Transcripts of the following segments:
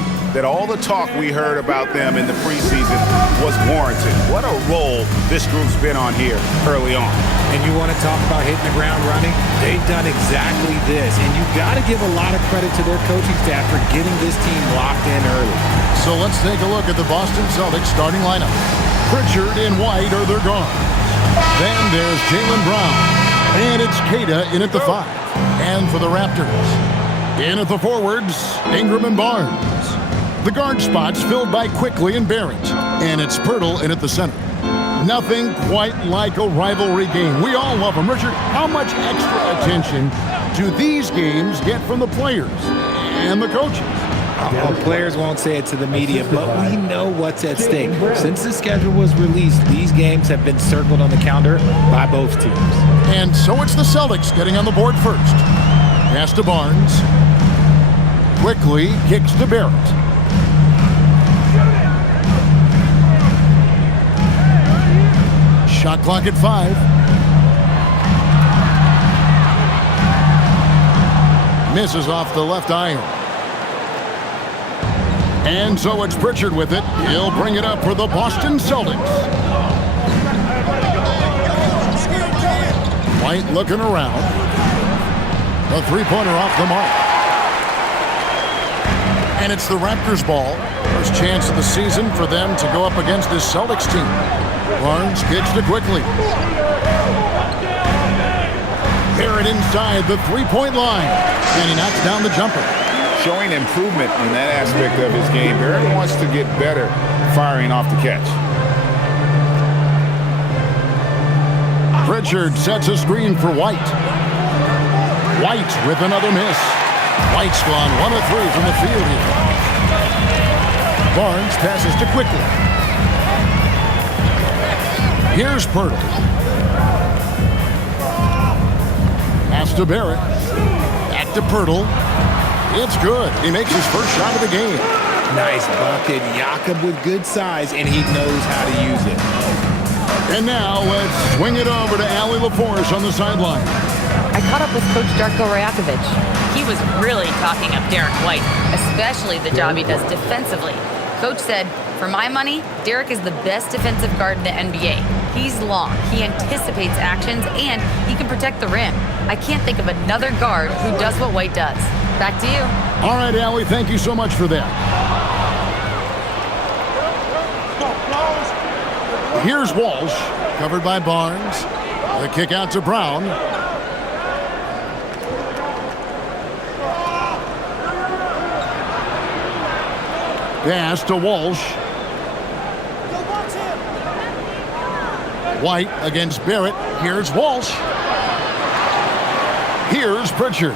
proving that all the talk we heard about them in the preseason was warranted. What a role this group's been on here early on. And you want to talk about hitting the ground running? They've done exactly this. And you've got to give a lot of credit to their coaching staff for getting this team locked in early. So let's take a look at the Boston Celtics starting lineup. Pritchard and White are their guards. Then there's Jaylen Brown. And it's Kata in at the 5. And for the Raptors, in at the forwards, Ingram and Barnes. The guard spots filled by Quickly and Barrett. And it's Pirtle in at the center. Nothing quite like a rivalry game. We all love them. Richard, how much extra attention do these games get from the players and the coaches? Well, players won't say it to the media, but we know what's at stake. Since the schedule was released, these games have been circled on the calendar by both teams. And so it's the Celtics getting on the board first. Pass to Barnes. Quickly kicks to Barrett. Shot clock at 5. Misses off the left iron. And so it's Pritchard with it. He'll bring it up for the Boston Celtics. White looking around. A three-pointer off the mark. And it's the Raptors ball. First chance of the season for them to go up against this Celtics team. Barnes kicks to Quickly. Barrett inside the three-point line. And he knocks down the jumper. Showing improvement in that aspect of his game. Barrett wants to get better firing off the catch. Pritchard sets a screen for White. White with another miss. White's gone 1 of 3 from the field here. Barnes passes to Quickly. Here's Pirtle. Pass to Barrett. Back to Pirtle. It's good. He makes his first shot of the game. Nice bucket. Jakob with good size, and he knows how to use it. And now let's swing it over to Allie LaForce on the sideline. I caught up with Coach Darko Rajakovic. He was really talking up Derek White, especially the job he does defensively. Coach said, for my money, Derek is the best defensive guard in the NBA. He's long, he anticipates actions, and he can protect the rim. I can't think of another guard who does what White does. Back to you. All right, Allie, thank you so much for that. Here's Walsh, covered by Barnes. The kick out to Brown. Pass to Walsh. White against Barrett. Here's Walsh. Here's Pritchard.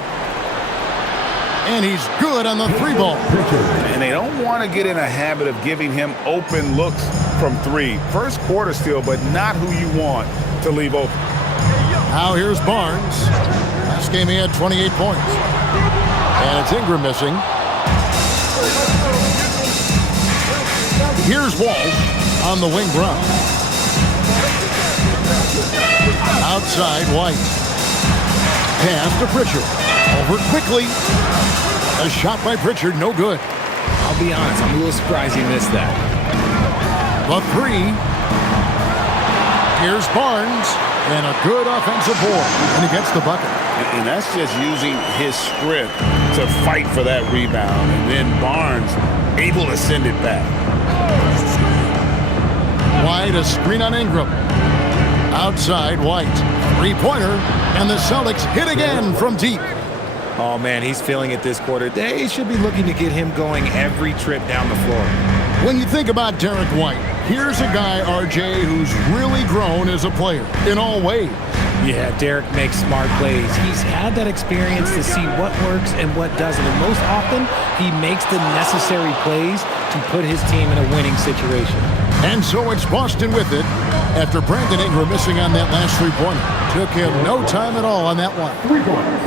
And he's good on the 3-ball. And they don't want to get in a habit of giving him open looks from 3. First quarter still, but not who you want to leave open. Now here's Barnes. Last game he had 28 points. And it's Ingram missing. Here's Walsh on the wing Brown. Outside White. Pass to Pritchard. Over Quickly. A shot by Pritchard, no good. I'll be honest, I'm a little surprised he missed that. The 3. Here's Barnes. And a good offensive board. And he gets the bucket. And that's just using his strength to fight for that rebound. And then Barnes able to send it back. White, a screen on Ingram. Outside White. 3-pointer. And the Celtics hit again from deep. Oh, man, he's feeling it this quarter. They should be looking to get him going every trip down the floor. When you think about Derek White, here's a guy, RJ, who's really grown as a player in all ways. Yeah, Derek makes smart plays. He's had that experience to see what works and what doesn't. And most often, he makes the necessary plays to put his team in a winning situation. And so it's Boston with it after Brandon Ingram missing on that last 3-pointer. Took him no time at all on that one.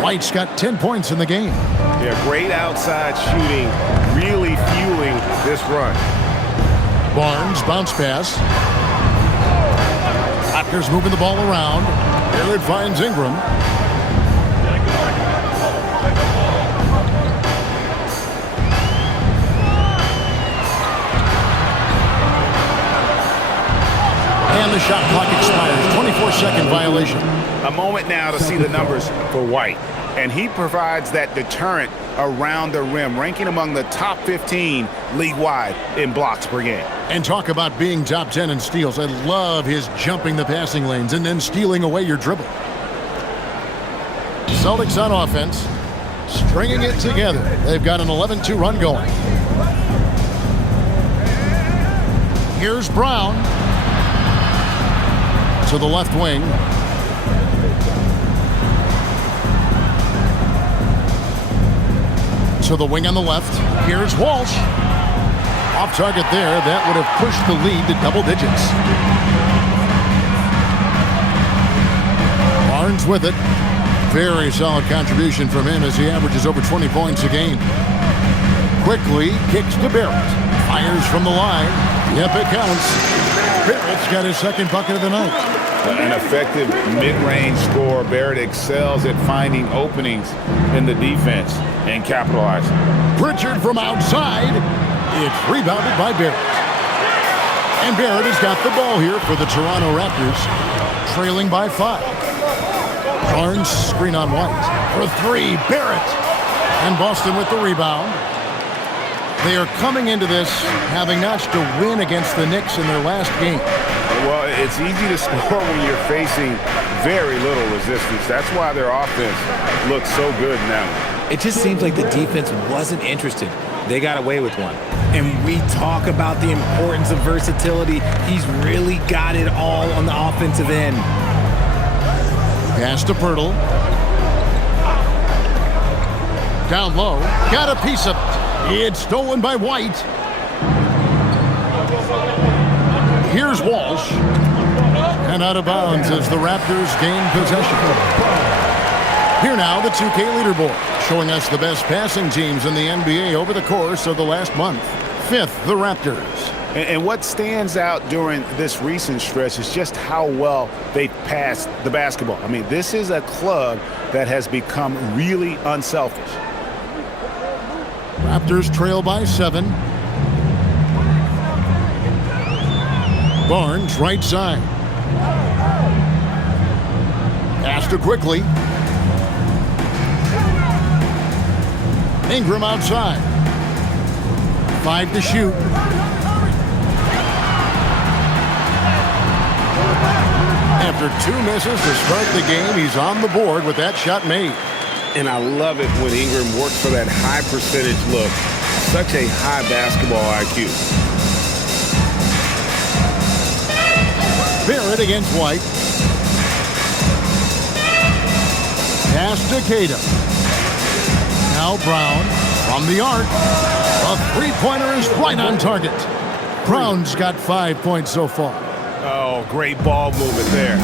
White's got 10 points in the game. Yeah, great outside shooting, really fueling this run. Barnes, bounce pass. Raptors moving the ball around. There it finds Ingram. And the shot clock expires. 24-second violation. A moment now to see the numbers for White. And he provides that deterrent around the rim, ranking among the top 15 league-wide in blocks per game. And talk about being top 10 in steals. I love his jumping the passing lanes and then stealing away your dribble. Celtics on offense, stringing it together. They've got an 11-2 run going. Here's Brown to the left wing. To the wing on the left. Here's Walsh. Off target there. That would have pushed the lead to double digits. Barnes with it. Very solid contribution from him as he averages over 20 points a game. Quickly kicks to Barrett. Fires from the line. Yep, it counts. Barrett's got his second bucket of the night. An effective mid-range scorer. Barrett excels at finding openings in the defense and capitalizing. Pritchard from outside. It's rebounded by Barrett. And Barrett has got the ball here for the Toronto Raptors, trailing by 5. Barnes screen on White. For 3, Barrett. And Boston with the rebound. They are coming into this having notched a win against the Knicks in their last game. Well, it's easy to score when you're facing very little resistance. That's why their offense looks so good now. It just seems like the defense wasn't interested. They got away with one. And we talk about the importance of versatility. He's really got it all on the offensive end. Pass to Pirtle. Down low. Got a piece of it. It's stolen by White. Here's Walsh. And out of bounds as the Raptors gain possession. Here now, the 2K leaderboard, showing us the best passing teams in the NBA over the course of the last month. 5th, the Raptors. And what stands out during this recent stretch is just how well they passed the basketball. I mean, this is a club that has become really unselfish. Raptors trail by 7. Barnes, right side. Pass to Quickly. Ingram outside. 5 to shoot. After 2 misses to start the game, he's on the board with that shot made. And I love it when Ingram works for that high percentage look. Such a high basketball IQ. Barrett against White. Pass to Kata. Now Brown from the arc. A three-pointer is right on target. Brown's got 5 points so far. Oh, great ball movement there.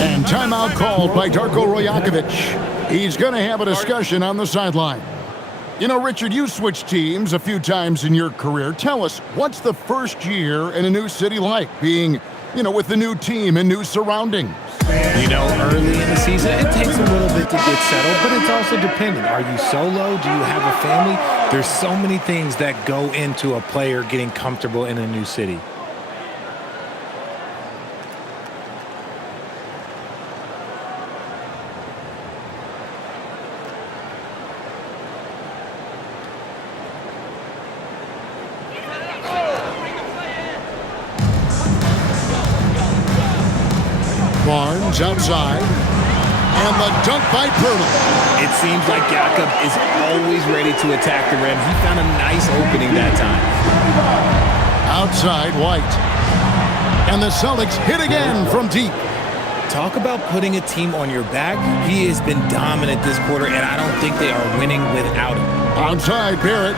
And timeout called by Darko Rajakovic. He's going to have a discussion on the sideline. You know, Richard, you switched teams a few times in your career. Tell us, what's the first year in a new city like, being, with the new team and new surroundings? Early in the season, it takes a little bit to get settled, but it's also dependent. Are you solo? Do you have a family? There's so many things that go into a player getting comfortable in a new city. Barnes outside. And the dunk by Pirtle. It seems like Jakob is always ready to attack the rim. He found a nice opening that time. Outside, White. And the Celtics hit again from deep. Talk about putting a team on your back. He has been dominant this quarter, and I don't think they are winning without him. Outside, Barrett.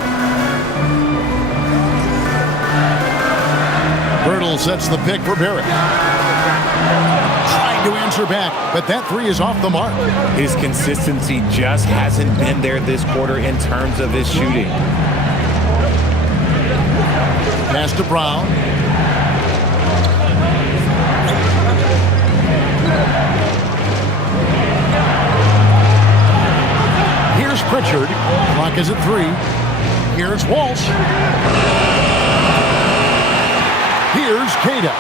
Pirtle sets the pick for Barrett. Trying to answer back, but that three is off the mark. His consistency just hasn't been there this quarter in terms of his shooting. Pass to Brown. Here's Pritchard. Clock is at 3. Here's Walsh. Here's Kata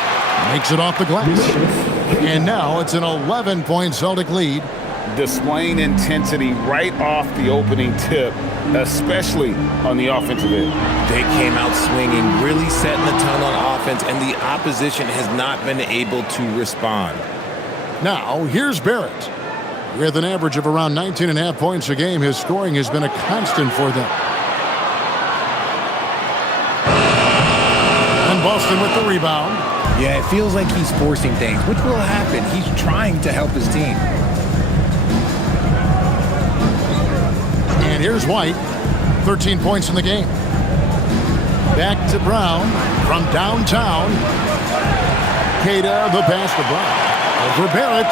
makes it off the glass. And now it's an 11-point Celtic lead. Displaying intensity right off the opening tip, especially on the offensive end. They came out swinging, really setting the tone on offense, and the opposition has not been able to respond. Now, here's Barrett. With an average of around 19.5 points a game, his scoring has been a constant for them. And Boston with the rebound. Yeah, it feels like he's forcing things, which will happen. He's trying to help his team. And here's White, 13 points in the game. Back to Brown from downtown. Kata, the pass to Brown. Over Barrett,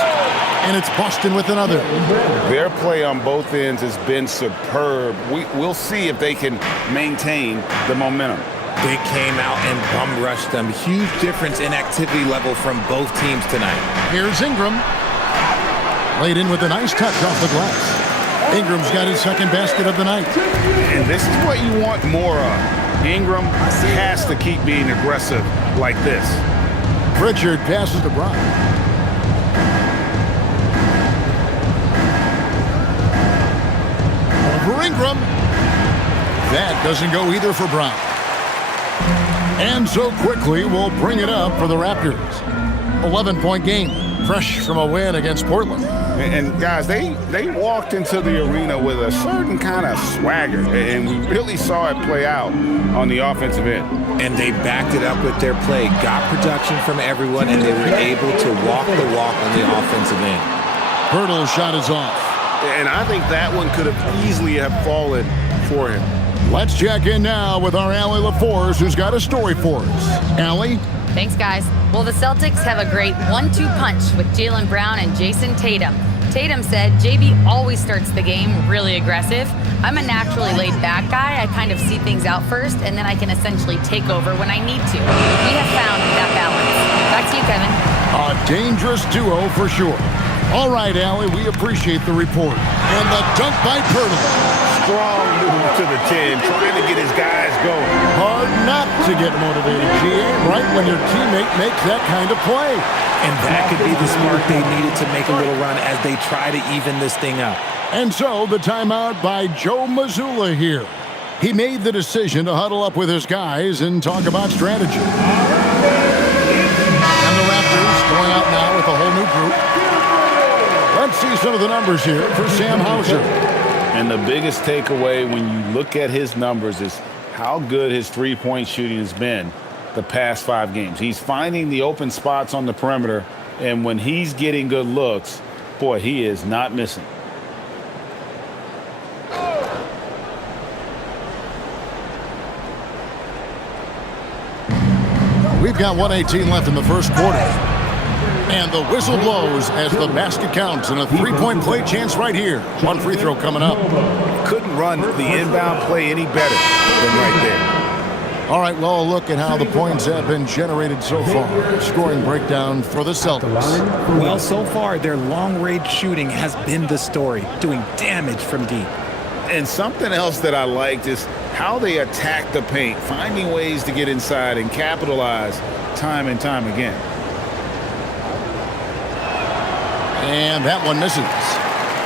and it's Boston with another. Their play on both ends has been superb. We'll see if they can maintain the momentum. They came out and bum rushed them. Huge difference in activity level from both teams tonight. Here's Ingram. Laid in with a nice touch off the glass. Ingram's got his second basket of the night. And this is what you want more of. Ingram has to keep being aggressive like this. Pritchard passes to Brown. Over Ingram. That doesn't go either for Brown. And so quickly we'll bring it up for the Raptors. 11-point game, fresh from a win against Portland. And guys, they walked into the arena with a certain kind of swagger, and we really saw it play out on the offensive end. And they backed it up with their play, got production from everyone, and they were able to walk the walk on the offensive end. Hurdle's shot is off. And I think that one could have easily have fallen for him. Let's check in now with our Allie LaForce, who's got a story for us. Allie? Thanks, guys. Well, the Celtics have a great 1-2 punch with Jaylen Brown and Jason Tatum. Tatum said, JB always starts the game really aggressive. I'm a naturally laid-back guy. I kind of see things out first, and then I can essentially take over when I need to. We have found that balance. Back to you, Kevin. A dangerous duo for sure. All right, Allie, we appreciate the report. And the dunk by Pirtle. Strong move to the 10, trying to get his guys going. Hard not to get motivated, GA, right when your teammate makes that kind of play. And that could be the spark they needed to make a little run as they try to even this thing up. And so the timeout by Joe Mazzulla here. He made the decision to huddle up with his guys and talk about strategy. And the Raptors going out now with a whole new group. Let's see some of the numbers here for Sam Hauser. And the biggest takeaway when you look at his numbers is how good his three-point shooting has been the past 5 games. He's finding the open spots on the perimeter, and when he's getting good looks, boy, he is not missing. We've got 1:18 left in the first quarter. And the whistle blows as the basket counts, and a three-point play chance right here. One free throw coming up. Couldn't run the inbound play any better than right there. All right, well, a look at how the points have been generated so far. Scoring breakdown for the Celtics. Well, so far, their long-range shooting has been the story, doing damage from deep. And something else that I liked is how they attack the paint, finding ways to get inside and capitalize time and time again. And that one misses.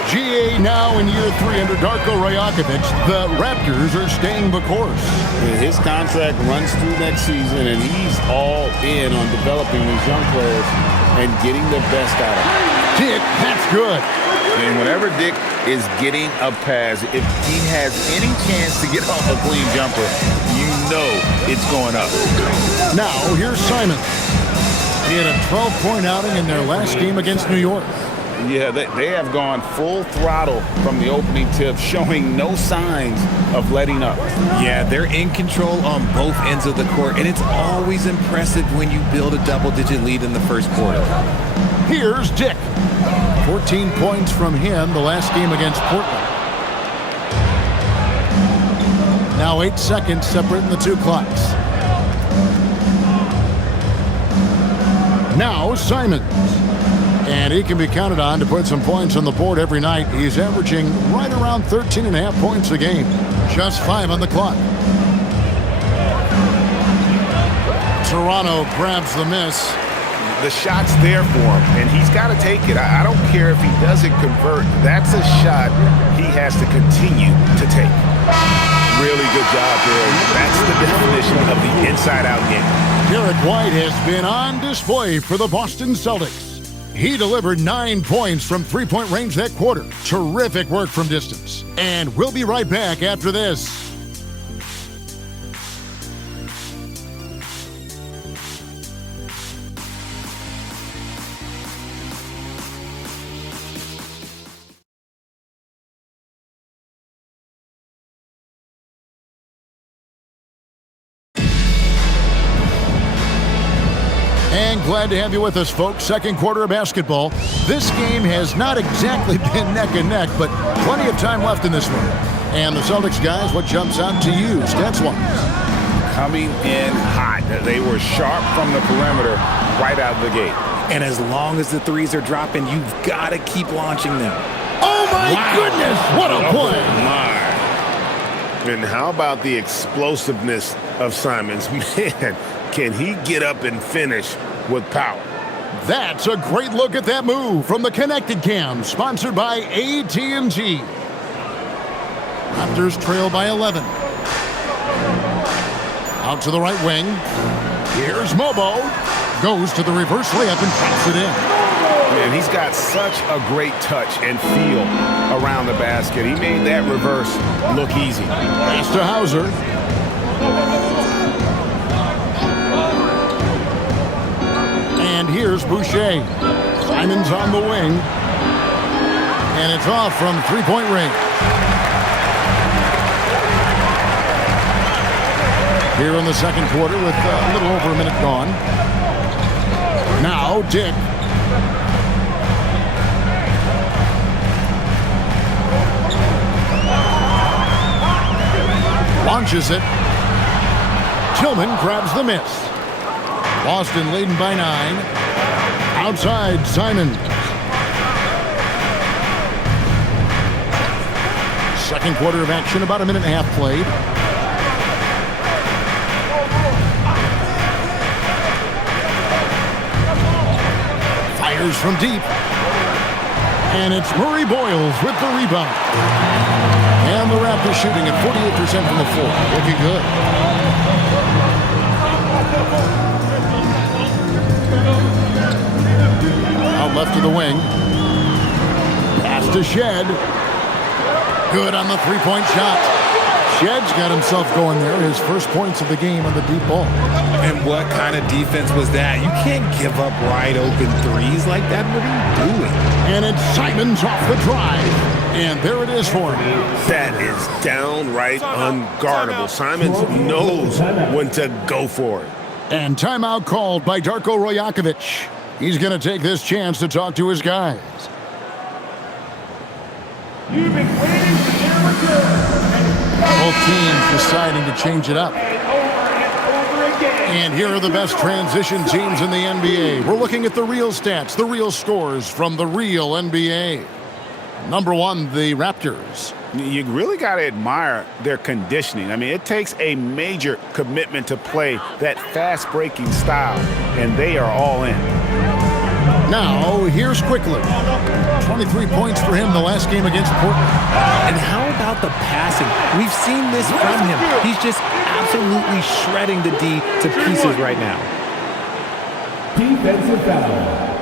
GA now in year 3 under Darko Rajakovic. The Raptors are staying the course. His contract runs through next season, and he's all in on developing these young players and getting the best out of them. Dick, that's good. And whenever Dick is getting a pass, if he has any chance to get off a clean jumper, you know it's going up. Now, here's Simon. He had a 12-point outing in their last game against New York. Yeah, they have gone full throttle from the opening tip, showing no signs of letting up. Yeah, they're in control on both ends of the court, and it's always impressive when you build a double-digit lead in the first quarter. Here's Dick. 14 points from him the last game against Portland. Now 8 seconds separating the two clocks. Now Simons. And he can be counted on to put some points on the board every night. He's averaging right around 13.5 points a game. Just 5 on the clock. Toronto grabs the miss. The shot's there for him, and he's got to take it. I don't care if he doesn't convert. That's a shot he has to continue to take. Really good job there. That's the definition of the inside-out game. Derek White has been on display for the Boston Celtics. He delivered 9 points from three-point range that quarter. Terrific work from distance. And we'll be right back after this. And glad to have you with us, folks. Second quarter of basketball. This game has not exactly been neck and neck, but plenty of time left in this one. And the Celtics guys, what jumps out to you, stats-wise? Coming in hot. They were sharp from the perimeter right out of the gate. And as long as the threes are dropping, you've got to keep launching them. Oh, my goodness! What a play! My. And how about the explosiveness of Simons? Man, can he get up and finish with power? That's a great look at that move from the Connected Cam, sponsored by AT&T. Raptors trail by 11. Out to the right wing. Here's Mobo. Goes to the reverse layup and pops it in. Man, he's got such a great touch and feel around the basket. He made that reverse look easy. Pass to Hauser. And here's Boucher. Simons on the wing. And it's off from three-point range. Here in the second quarter with a little over a minute gone. Now Dick. Launches it. Tillman grabs the miss. Boston leading by 9. Outside, Simons. Second quarter of action, about a minute and a half played. Fires from deep. And it's Murray Boyles with the rebound. And the Raptors shooting at 48% from the floor. Looking good. Out left of the wing. Pass to Shed. Good on the three-point shot. Shed's got himself going there. His first points of the game on the deep ball. And what kind of defense was that? You can't give up wide open threes like that. What are you doing? And it's Simons off the drive. And there it is for him. That is downright unguardable. Simons knows when to go for it. And timeout called by Darko Rajakovic. He's going to take this chance to talk to his guys. You've been waiting for their return. Both teams deciding to change it up. And here are the best transition teams in the NBA. We're looking at the real stats, the real scores from the real NBA. Number 1, the Raptors. You really got to admire their conditioning. I mean, it takes a major commitment to play that fast-breaking style, and they are all in. Now, here's Quickly. 23 points for him the last game against Portland. And how about the passing? We've seen this from him. He's just absolutely shredding the D to pieces right now. Defensive foul.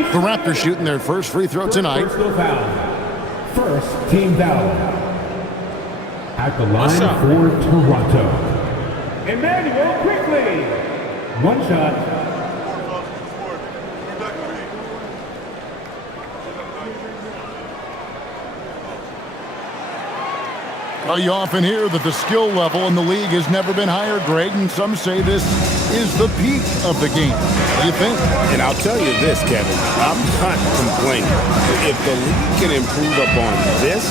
The Raptors shooting their first free throw tonight. Personal foul. First team foul. At the line for Toronto. Emmanuel Quickly. One shot. Well, you often hear that the skill level in the league has never been higher, Greg, and some say this is the peak of the game. What do you think? And I'll tell you this, Kevin, I'm not complaining. If the league can improve upon this,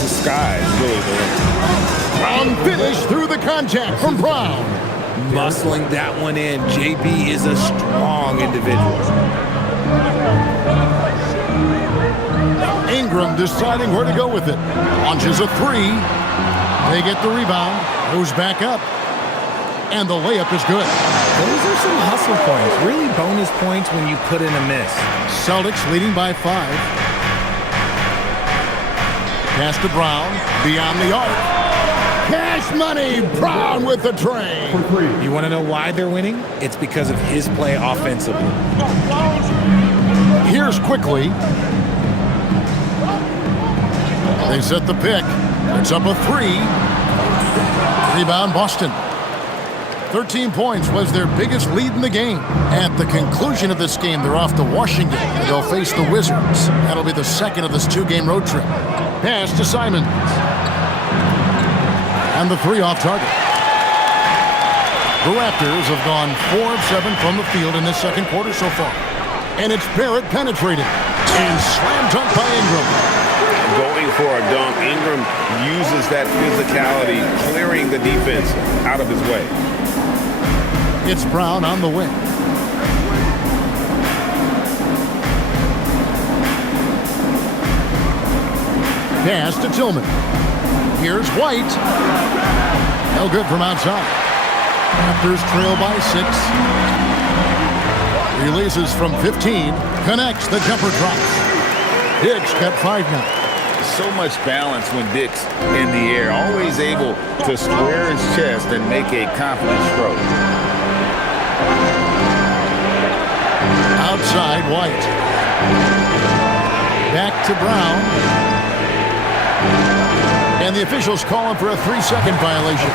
the sky is really the limit. Brown finish through the contact from Brown. Muscling that one in. JB is a strong individual. Ingram deciding where to go with it. Launches a three. They get the rebound. Goes back up. And the layup is good. Those are some hustle points, really bonus points when you put in a miss. Celtics leading by 5. Pass to Brown, beyond the arc. Cash money, Brown with the train. You want to know why they're winning? It's because of his play offensively. Here's quickly. They set the pick. It's up a 3. Rebound, Boston. 13 points was their biggest lead in the game. At the conclusion of this game, they're off to Washington, and they'll face the Wizards. That'll be the second of this 2-game road trip. Pass to Simons. And the 3 off target. The Raptors have gone 4 of 7 from the field in this second quarter so far. And it's Barrett penetrating. And slam dunk by Ingram. Going for a dunk. Ingram uses that physicality, clearing the defense out of his way. It's Brown on the wing. Pass to Tillman. Here's White. No good from outside. Raptors trail by 6. Releases from 15. Connects. The jumper drops. Dick's got 5 now. So much balance when Dick's in the air. Always able to square his chest and make a confident stroke. Outside, White. Back to Brown. And the officials calling for a 3-second violation.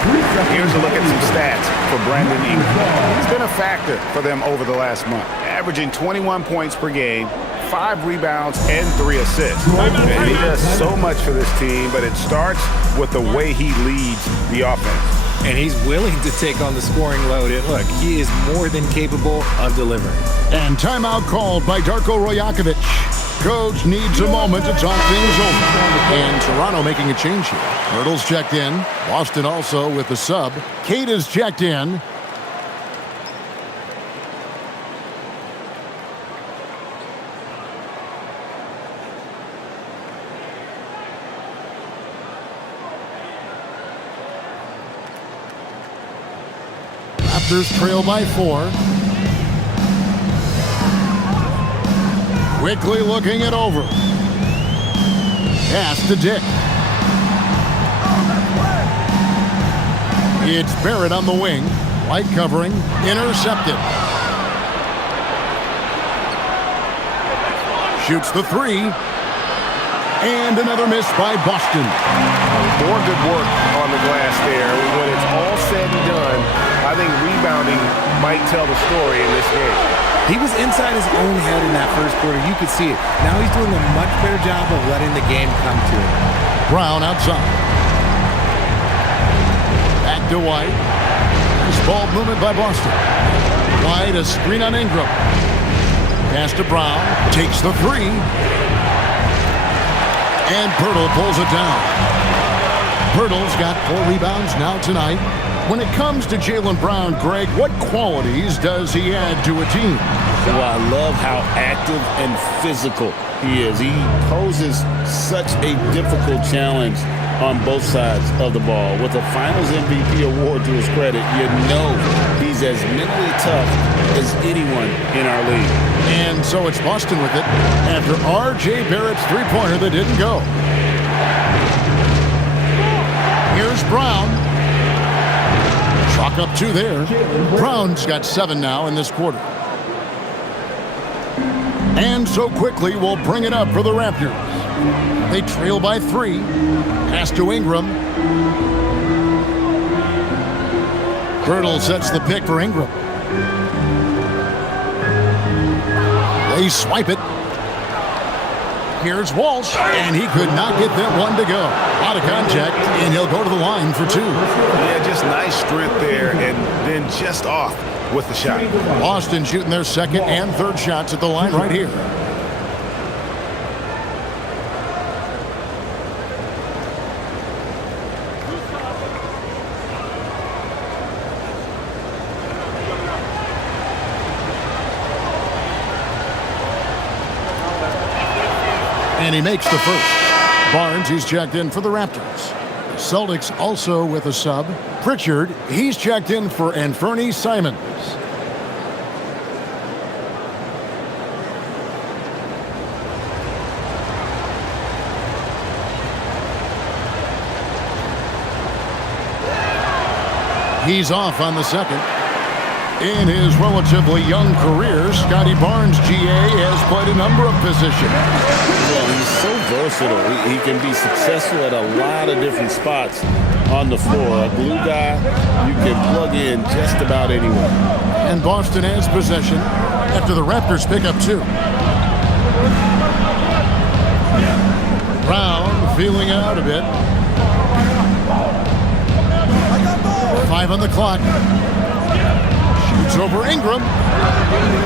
Here's a look at some stats for Brandon Ingram. He's been a factor for them over the last month, averaging 21 points per game, 5 rebounds, and 3 assists. And he does so much for this team, but it starts with the way he leads the offense. And he's willing to take on the scoring load. And look, he is more than capable of delivering. And timeout called by Darko Rajakovic. Coach needs a moment to talk things over. And Toronto making a change here. Hurdle's checked in. Boston also with the sub. Kate is checked in. Raptors trail by 4. Quickly looking it over. Pass to Dick. It's Barrett on the wing. White covering. Intercepted. Shoots the 3. And another miss by Boston. More good work on the glass there. When it's all said and done, I think rebounding might tell the story in this game. He was inside his own head in that first quarter. You could see it. Now he's doing a much better job of letting the game come to him. Brown outside. Back to White. Nice ball movement by Boston. White, a screen on Ingram. Pass to Brown. Takes the 3. And Pirtle pulls it down. Pirtle's got 4 rebounds now tonight. When it comes to Jaylen Brown, Greg, what qualities does he add to a team? Well, I love how active and physical he is. He poses such a difficult challenge on both sides of the ball. With a Finals MVP award to his credit, you know he's as mentally tough as anyone in our league. And so it's Boston with it after R.J. Barrett's three-pointer that didn't go. Here's Brown. Chalk up 2 there. Brown's got 7 now in this quarter. And so quickly we'll bring it up for the Raptors. They trail by 3. Pass to Ingram. Hurdle sets the pick for Ingram. They swipe it. Here's Walsh, and he could not get that one to go. Out of contact, and he'll go to the line for 2. Yeah, just nice strength there, and then just off with the shot. Boston shooting their second and third shots at the line right here. And he makes the first. Barnes, he's checked in for the Raptors. The Celtics also with a sub. Pritchard, he's checked in for Anfernee Simons. He's off on the second. In his relatively young career, Scotty Barnes, GA, has played a number of positions. Well, he's so versatile. He can be successful at a lot of different spots on the floor. A glue guy, you can plug in just about anywhere. And Boston has possession after the Raptors pick up 2. Brown feeling out a bit. 5 on the clock. Shoots over Ingram.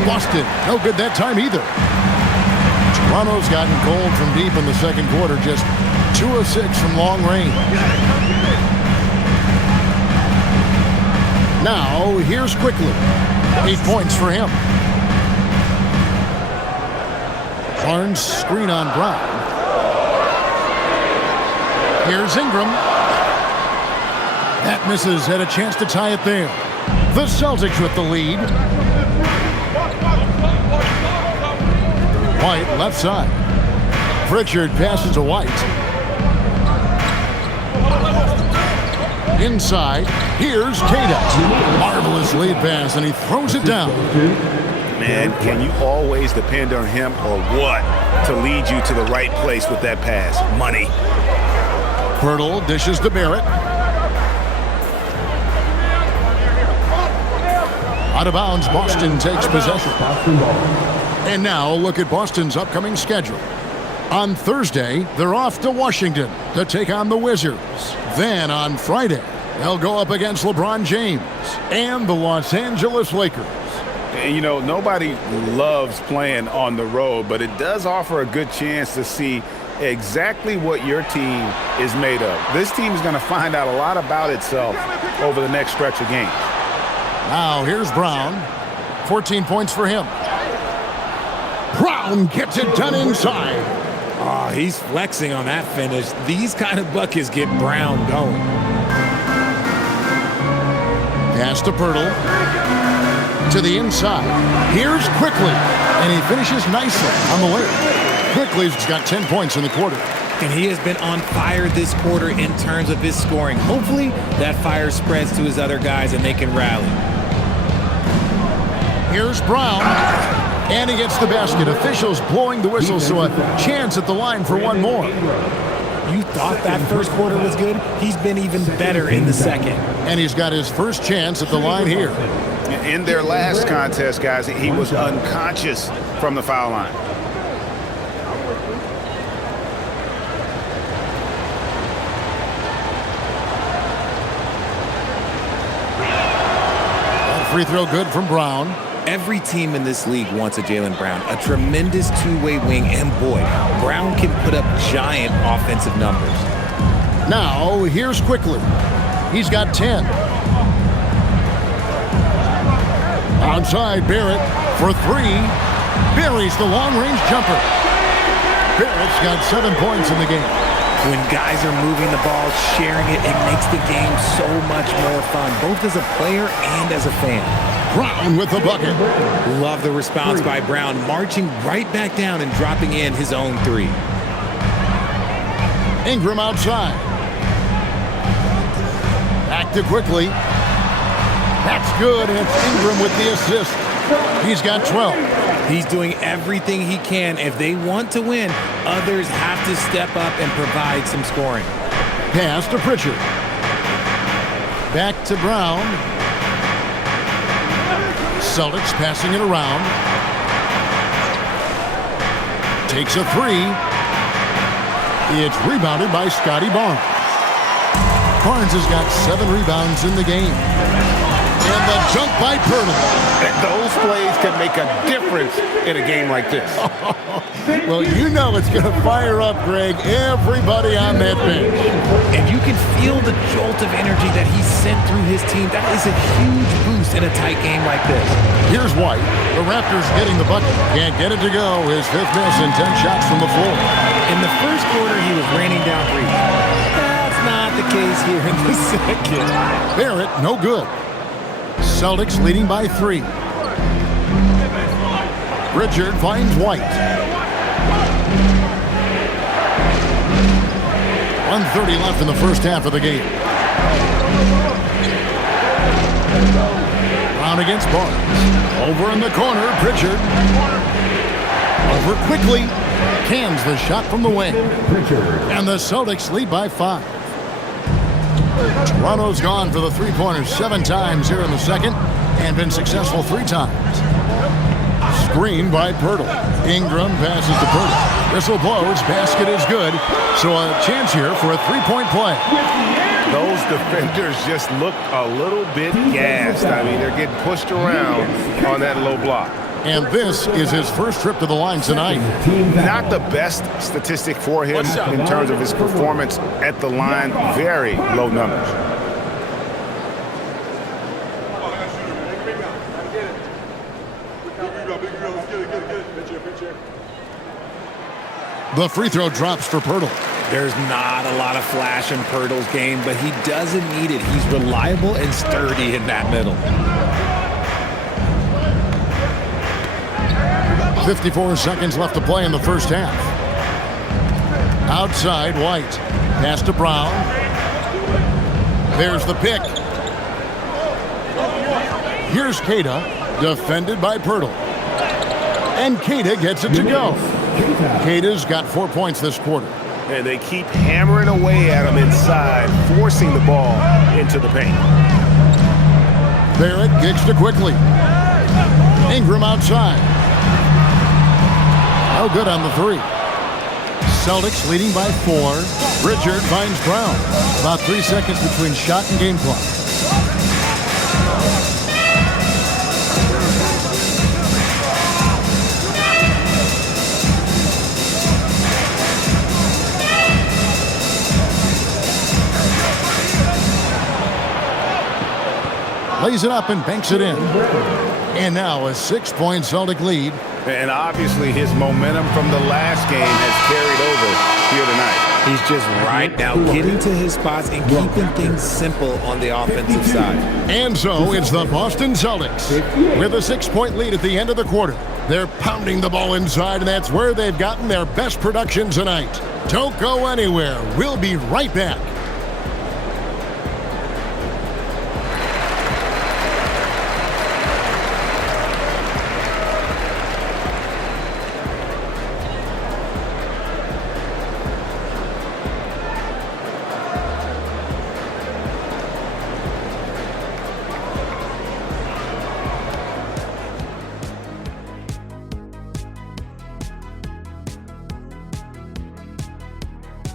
Boston, no good that time either. Toronto's gotten cold from deep in the second quarter, just 2 of 6 from long range. Now, here's Quickly. 8 points for him. Barnes screen on Brown. Here's Ingram. That misses, had a chance to tie it there. The Celtics with the lead. White left side. Pritchard passes to White. Inside, here's Kata. Marvelous lead pass, and he throws it down. Man, can you always depend on him or what to lead you to the right place with that pass? Money. Pirtle dishes to Barrett. Out of bounds, Boston takes possession. And now look at Boston's upcoming schedule. On Thursday, they're off to Washington to take on the Wizards. Then on Friday, they'll go up against LeBron James and the Los Angeles Lakers. And, you know, nobody loves playing on the road, but it does offer a good chance to see exactly what your team is made of. This team is going to find out a lot about itself over the next stretch of games. Now here's Brown. 14 points for him. Brown gets it done inside. Oh, he's flexing on that finish. These kind of buckets get Brown going. Pass to Pirtle. To the inside. Here's Quickly. And he finishes nicely on the way. Quickly's got 10 points in the quarter. And he has been on fire this quarter in terms of his scoring. Hopefully, that fire spreads to his other guys and they can rally. Here's Brown. And he gets the basket. Officials blowing the whistle, so a chance at the line for one more. You thought that first quarter was good? He's been even better in the second. And he's got his first chance at the line here. In their last contest, guys, he was unconscious from the foul line. That free throw good from Brown. Every team in this league wants a Jaylen Brown, a tremendous two-way wing, and boy, Brown can put up giant offensive numbers. Now, here's Quickly. He's got 10. Outside, Barrett for 3. Buries the long-range jumper. Barrett's got 7 points in the game. When guys are moving the ball, sharing it, it makes the game so much more fun, both as a player and as a fan. Brown with the bucket. Love the response by Brown, marching right back down and dropping in his own 3. Ingram outside. Back to Quickly. That's good, and it's Ingram with the assist. He's got 12. He's doing everything he can. If they want to win, others have to step up and provide some scoring. Pass to Pritchard. Back to Brown. Celtics passing it around. Takes a 3. It's rebounded by Scotty Barnes. Barnes has got 7 rebounds in the game. And the dunk by Pirtle. Those plays can make a difference in a game like this. Well, you know it's going to fire up, Greg, everybody on that bench. And you can feel the jolt of energy that he sent through his team. That is a huge boost in a tight game like this. Here's White. The Raptors getting the bucket. Can't get it to go. His 5th miss and 10 shots from the floor. In the first quarter, he was raining down threes. That's not the case here in the second. Barrett, no good. Celtics leading by 3. Pritchard finds White. 1:30 left in the first half of the game. Brown against Barnes. Over in the corner, Pritchard. Over quickly. Cans the shot from the wing. And the Celtics lead by 5. Toronto's gone for the three-pointers 7 times here in the second and been successful 3 times. Screen by Pirtle. Ingram passes to Pirtle. Whistle blows. Basket is good. So a chance here for a three-point play. Those defenders just look a little bit gassed. I mean, they're getting pushed around on that low block. And this is his first trip to the line tonight. Not the best statistic for him in terms of his performance at the line. Very low numbers. The free throw drops for Pirtle. There's not a lot of flash in Pirtle's game, but he doesn't need it. He's reliable and sturdy in that middle. 54 seconds left to play in the first half. Outside, White. Pass to Brown. There's the pick. Here's Kata, defended by Pirtle. And Kata gets it to go. Kata's got 4 points this quarter. And they keep hammering away at him inside, forcing the ball into the paint. Barrett kicks to quickly. Ingram outside. No good on the 3. Celtics leading by 4. Richard finds Brown. About 3 seconds between shot and game clock. Lays it up and banks it in. And now a 6-point Celtic lead. And obviously his momentum from the last game has carried over here tonight. He's just right now getting to his spots and keeping things simple on the offensive side. And so it's the Boston Celtics with a 6-point lead at the end of the quarter. They're pounding the ball inside, and that's where they've gotten their best production tonight. Don't go anywhere. We'll be right back.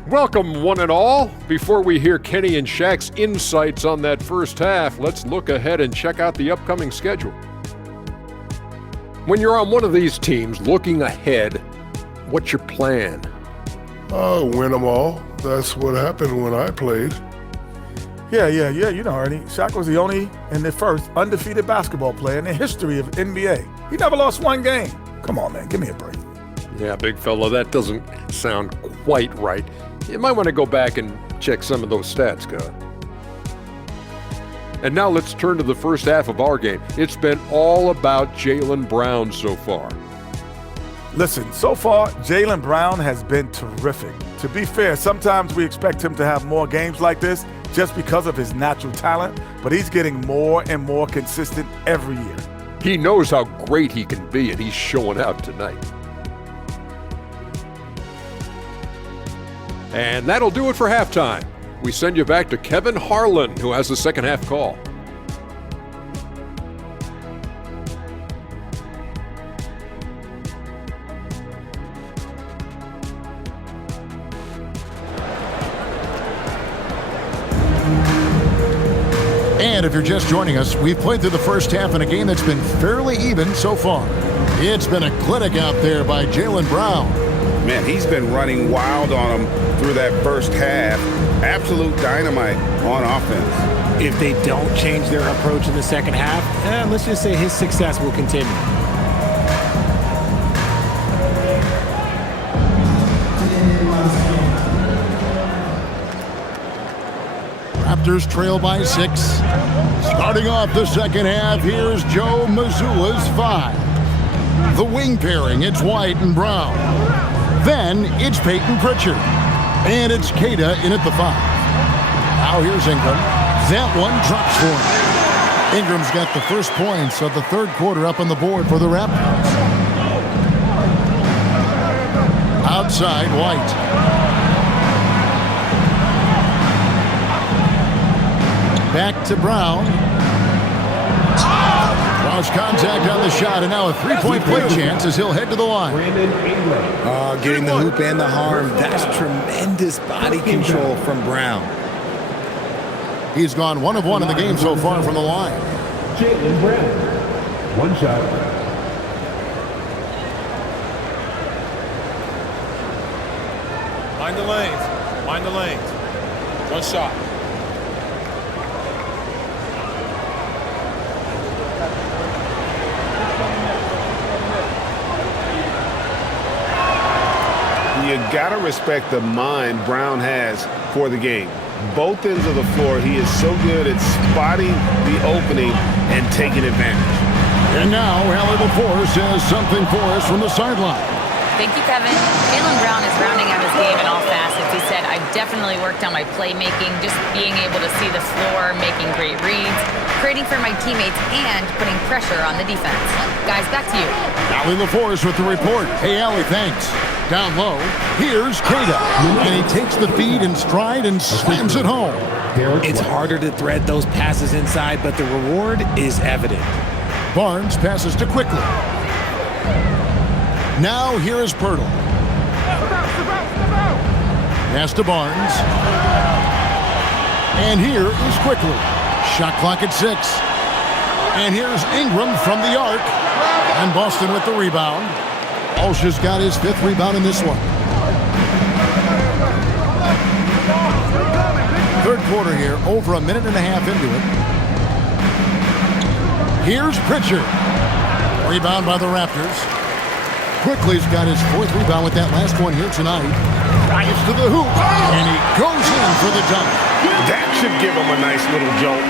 Welcome, one and all. Before we hear Kenny and Shaq's insights on that first half, let's look ahead and check out the upcoming schedule. When you're on one of these teams looking ahead, what's your plan? Win them all. That's what happened when I played. Yeah. You know, Ernie. Shaq was the only and the first undefeated basketball player in the history of NBA. He never lost one game. Come on, man. Give me a break. Yeah, big fella, that doesn't sound quite right. You might want to go back and check some of those stats, Scott. And now let's turn to the first half of our game. It's been all about Jaylen Brown so far. Listen, so far, Jaylen Brown has been terrific. To be fair, sometimes we expect him to have more games like this just because of his natural talent, but he's getting more and more consistent every year. He knows how great he can be, and he's showing out tonight. And that'll do it for halftime. We send you back to Kevin Harlan, who has the second half call. And if you're just joining us, we've played through the first half in a game that's been fairly even so far. It's been a clinic out there by Jaylen Brown. Man, he's been running wild on them through that first half. Absolute dynamite on offense. If they don't change their approach in the second half, let's just say his success will continue. Raptors trail by 6. Starting off the second half, here's Joe Mazzulla's 5. The wing pairing, it's White and Brown. Then it's Peyton Pritchard. And it's Kata in at the 5. Now here's Ingram. That one drops for him. Ingram's got the first points of the third quarter up on the board for the Raptors. Outside, White. Back to Brown. Lost contact on the shot, and now a three-point play chance as he'll head to the line. Getting the hoop and the harm. That's tremendous body control from Brown. He's gone 1 of 1 in the game so far from the line. Jaylen Brown. One shot. Mind the lanes. Mind the lanes. One shot. You got to respect the mind Brown has for the game. Both ends of the floor, he is so good at spotting the opening and taking advantage. And now, Allie LaForce has something for us from the sideline. Thank you, Kevin. Jaylen Brown is rounding out his game in all facets. He said, I've definitely worked on my playmaking, just being able to see the floor, making great reads, creating for my teammates, and putting pressure on the defense. Guys, back to you. Allie LaForce with the report. Hey, Allie, thanks. Down low, here's Kata. And he takes the feed in stride and slams it home. It's harder to thread those passes inside, but the reward is evident. Barnes passes to Quickly. Now here is Pirtle. Pass to Barnes. And here is Quickly. Shot clock at 6. And here's Ingram from the arc. And Boston with the rebound. Walsh has got his 5th rebound in this one. Third quarter here, over a minute and a half into it. Here's Pritchard. Rebound by the Raptors. Quickly's got his 4th rebound with that last one here tonight. Drives to the hoop, and he goes in for the dunk. That should give him a nice little jolt.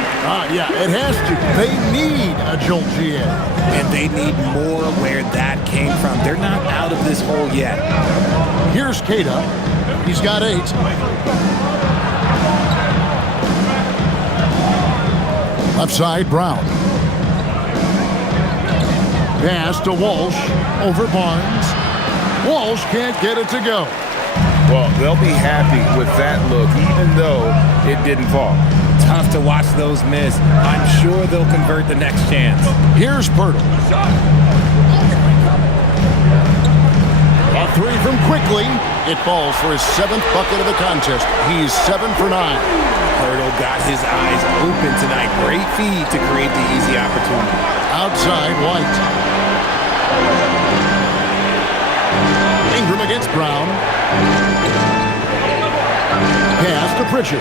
Yeah, it has to. They need a jolt, GA. And they need more where that came from. They're not out of this hole yet. Here's Kata. He's got 8. Left side, Brown. Pass to Walsh over Barnes. Walsh can't get it to go. Well, they'll be happy with that look, even though it didn't fall. Tough to watch those miss. I'm sure they'll convert the next chance. Here's Pirtle. A 3 from Quickly. It falls for his 7th bucket of the contest. He's 7 for 9. Pirtle got his eyes open tonight. Great feed to create the easy opportunity. Outside, White. Ingram against Brown. Pass to Pritchard.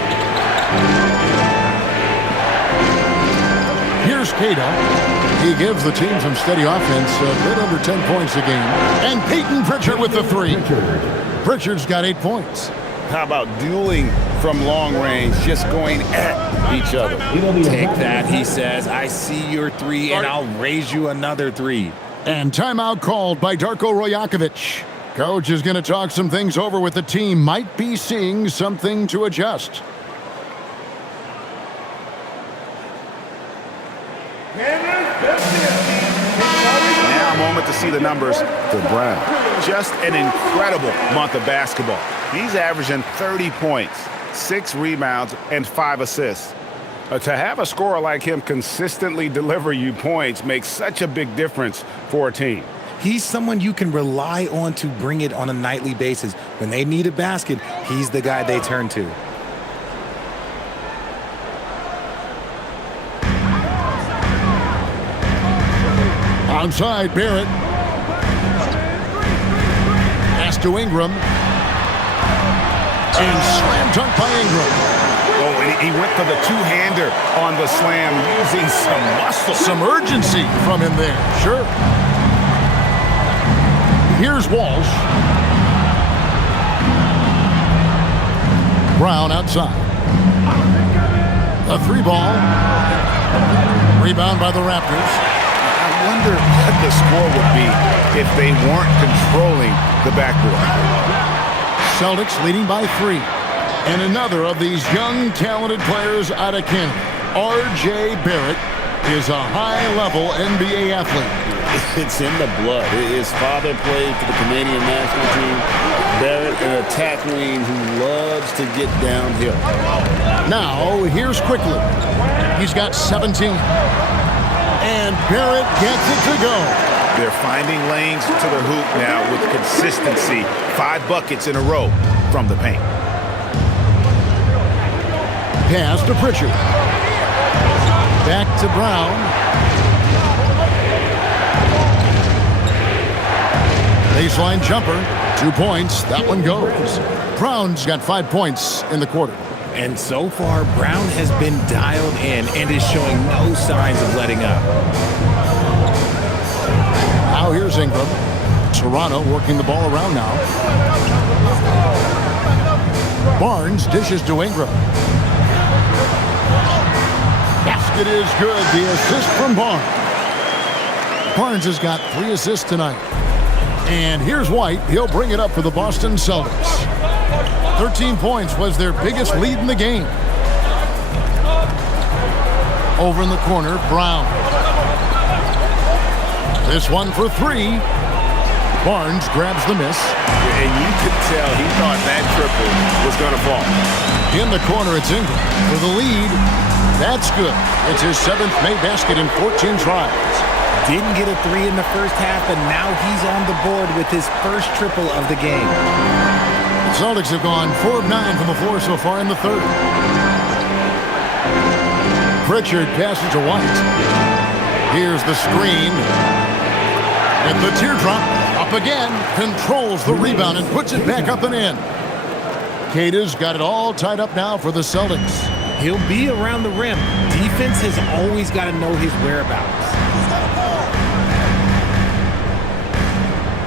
Here's Kata. He gives the team some steady offense, a bit under 10 points a game. And Peyton Pritchard with the 3. Pritchard's got 8 points. How about dueling from long range, just going at each other? Take that, he says. I see your 3, and I'll raise you another 3. And timeout called by Darko Rajakovic. Coach is going to talk some things over with the team. Might be seeing something to adjust. Now a moment to see the numbers for Brown. Just an incredible month of basketball. He's averaging 30 points, 6 rebounds, and 5 assists. To have a scorer like him consistently deliver you points makes such a big difference for a team. He's someone you can rely on to bring it on a nightly basis. When they need a basket, he's the guy they turn to. Outside, Barrett. Pass to Ingram. And slam dunk by Ingram. Oh, and he went for the two-hander on the slam using some muscle. Some urgency from him there. Sure. Here's Walsh. Brown outside. A 3 ball. Rebound by the Raptors. I wonder what the score would be if they weren't controlling the backboard. Celtics leading by 3. And another of these young, talented players out of Canada, R.J. Barrett. is a high-level NBA athlete. It's in the blood. His father played for the Canadian national team. Barrett, an attack wing who loves to get downhill. Now, here's Quickly. He's got 17. And Barrett gets it to go. They're finding lanes to the hoop now with consistency. 5 buckets in a row from the paint. Pass to Pritchard. Back to Brown. Baseline jumper. 2 points. That one goes. Brown's got 5 points in the quarter. And so far, Brown has been dialed in and is showing no signs of letting up. Now here's Ingram. Toronto working the ball around now. Barnes dishes to Ingram. Basket is good. The assist from Barnes. Barnes has got 3 assists tonight. And here's White. He'll bring it up for the Boston Celtics. 13 points was their biggest lead in the game. Over in the corner, Brown. This one for 3. Barnes grabs the miss. And you could tell he thought that triple was going to fall. In the corner, it's Ingram for the lead. That's good. It's his 7th made basket in 14 tries. Didn't get a 3 in the first half, and now he's on the board with his first triple of the game. The Celtics have gone 4 of 9 from the floor so far in the third. Pritchard passes to White. Here's the screen. And the teardrop up again. Controls the rebound and puts it back up and in. Kata's got it all tied up now for the Celtics. He'll be around the rim. Defense has always got to know his whereabouts.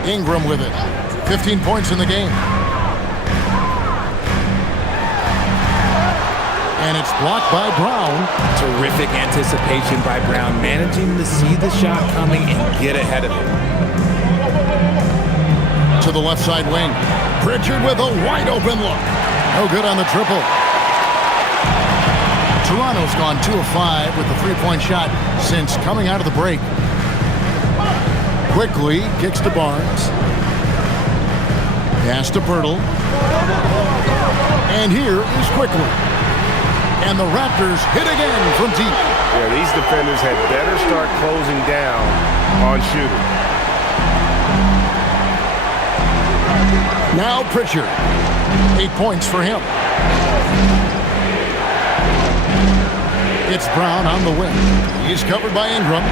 Ingram with it. 15 points in the game. And it's blocked by Brown. Terrific anticipation by Brown, managing to see the shot coming and get ahead of it. To the left side wing. Pritchard with a wide open look. No good on the triple. Toronto's gone 2 of 5 with the 3-point shot since coming out of the break. Quickly kicks to Barnes. Pass to Pirtle. And here is Quickly. And the Raptors hit again from deep. Yeah, these defenders had better start closing down on shooting. Now Pritchard. 8 points for him. It's Brown on the wing. He's covered by Ingram.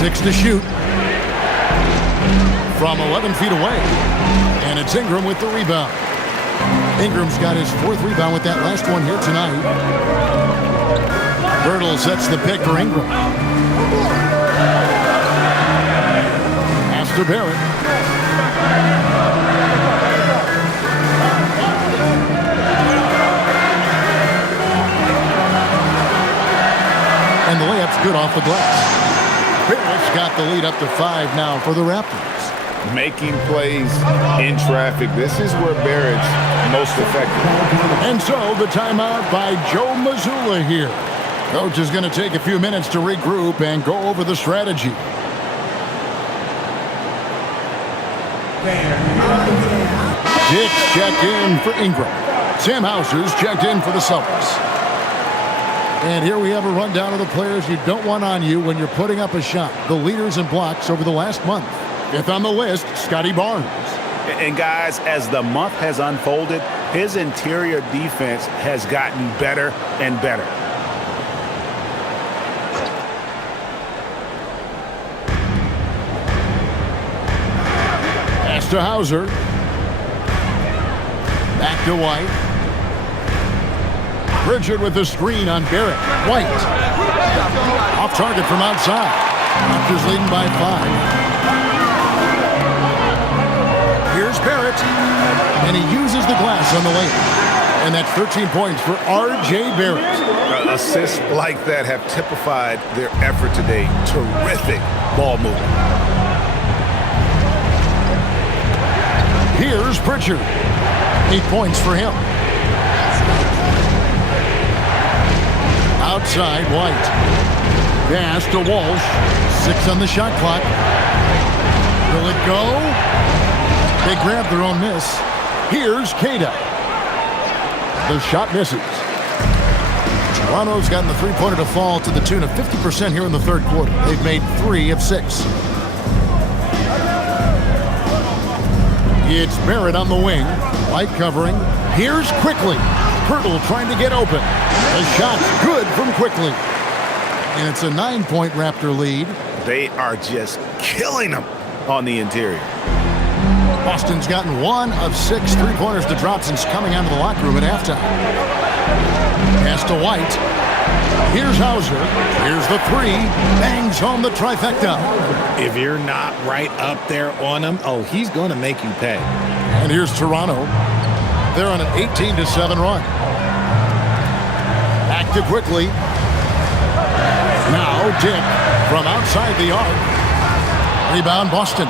6 to shoot. From 11 feet away. And it's Ingram with the rebound. Ingram's got his 4th rebound with that last one here tonight. Birtle sets the pick for Ingram. Pass to Barrett. And the layup's good off the glass. Barrett's got the lead up to 5 now for the Raptors. Making plays in traffic. This is where Barrett's most effective. And so the timeout by Joe Mazzulla here. Coach is going to take a few minutes to regroup and go over the strategy. Dick's checked in for Ingram. Sam Hauser's checked in for the Celtics. And here we have a rundown of the players you don't want on you when you're putting up a shot. The leaders in blocks over the last month. 5th on the list, Scotty Barnes. And guys, as the month has unfolded, his interior defense has gotten better and better. Pass to Hauser. Back to White. Pritchard with the screen on Barrett. White. Off target from outside. Raptors leading by 5. Here's Barrett. And he uses the glass on the lane. And that's 13 points for R.J. Barrett. Assists like that have typified their effort today. Terrific ball movement. Here's Pritchard. 8 points for him. outside, White. Pass to Walsh. 6 on the shot clock. Will it go? They grab their own miss. Here's Kata. The shot misses. Toronto's gotten the three-pointer to fall to the tune of 50% here in the third quarter. They've made 3 of 6. It's Barrett on the wing. White covering. Here's Quickly. Pirtle trying to get open. The shot's good from Quickly. And it's a 9-point Raptor lead. They are just killing them on the interior. Boston's gotten 1 of 6 three-pointers to drop since coming out of the locker room at halftime. Pass to White. Here's Hauser. Here's the 3. Bangs home the trifecta. If you're not right up there on him, oh, he's going to make you pay. And here's Toronto. They're on an 18-7 run. Back to Quickly. Now Dick from outside the arc. Rebound Boston.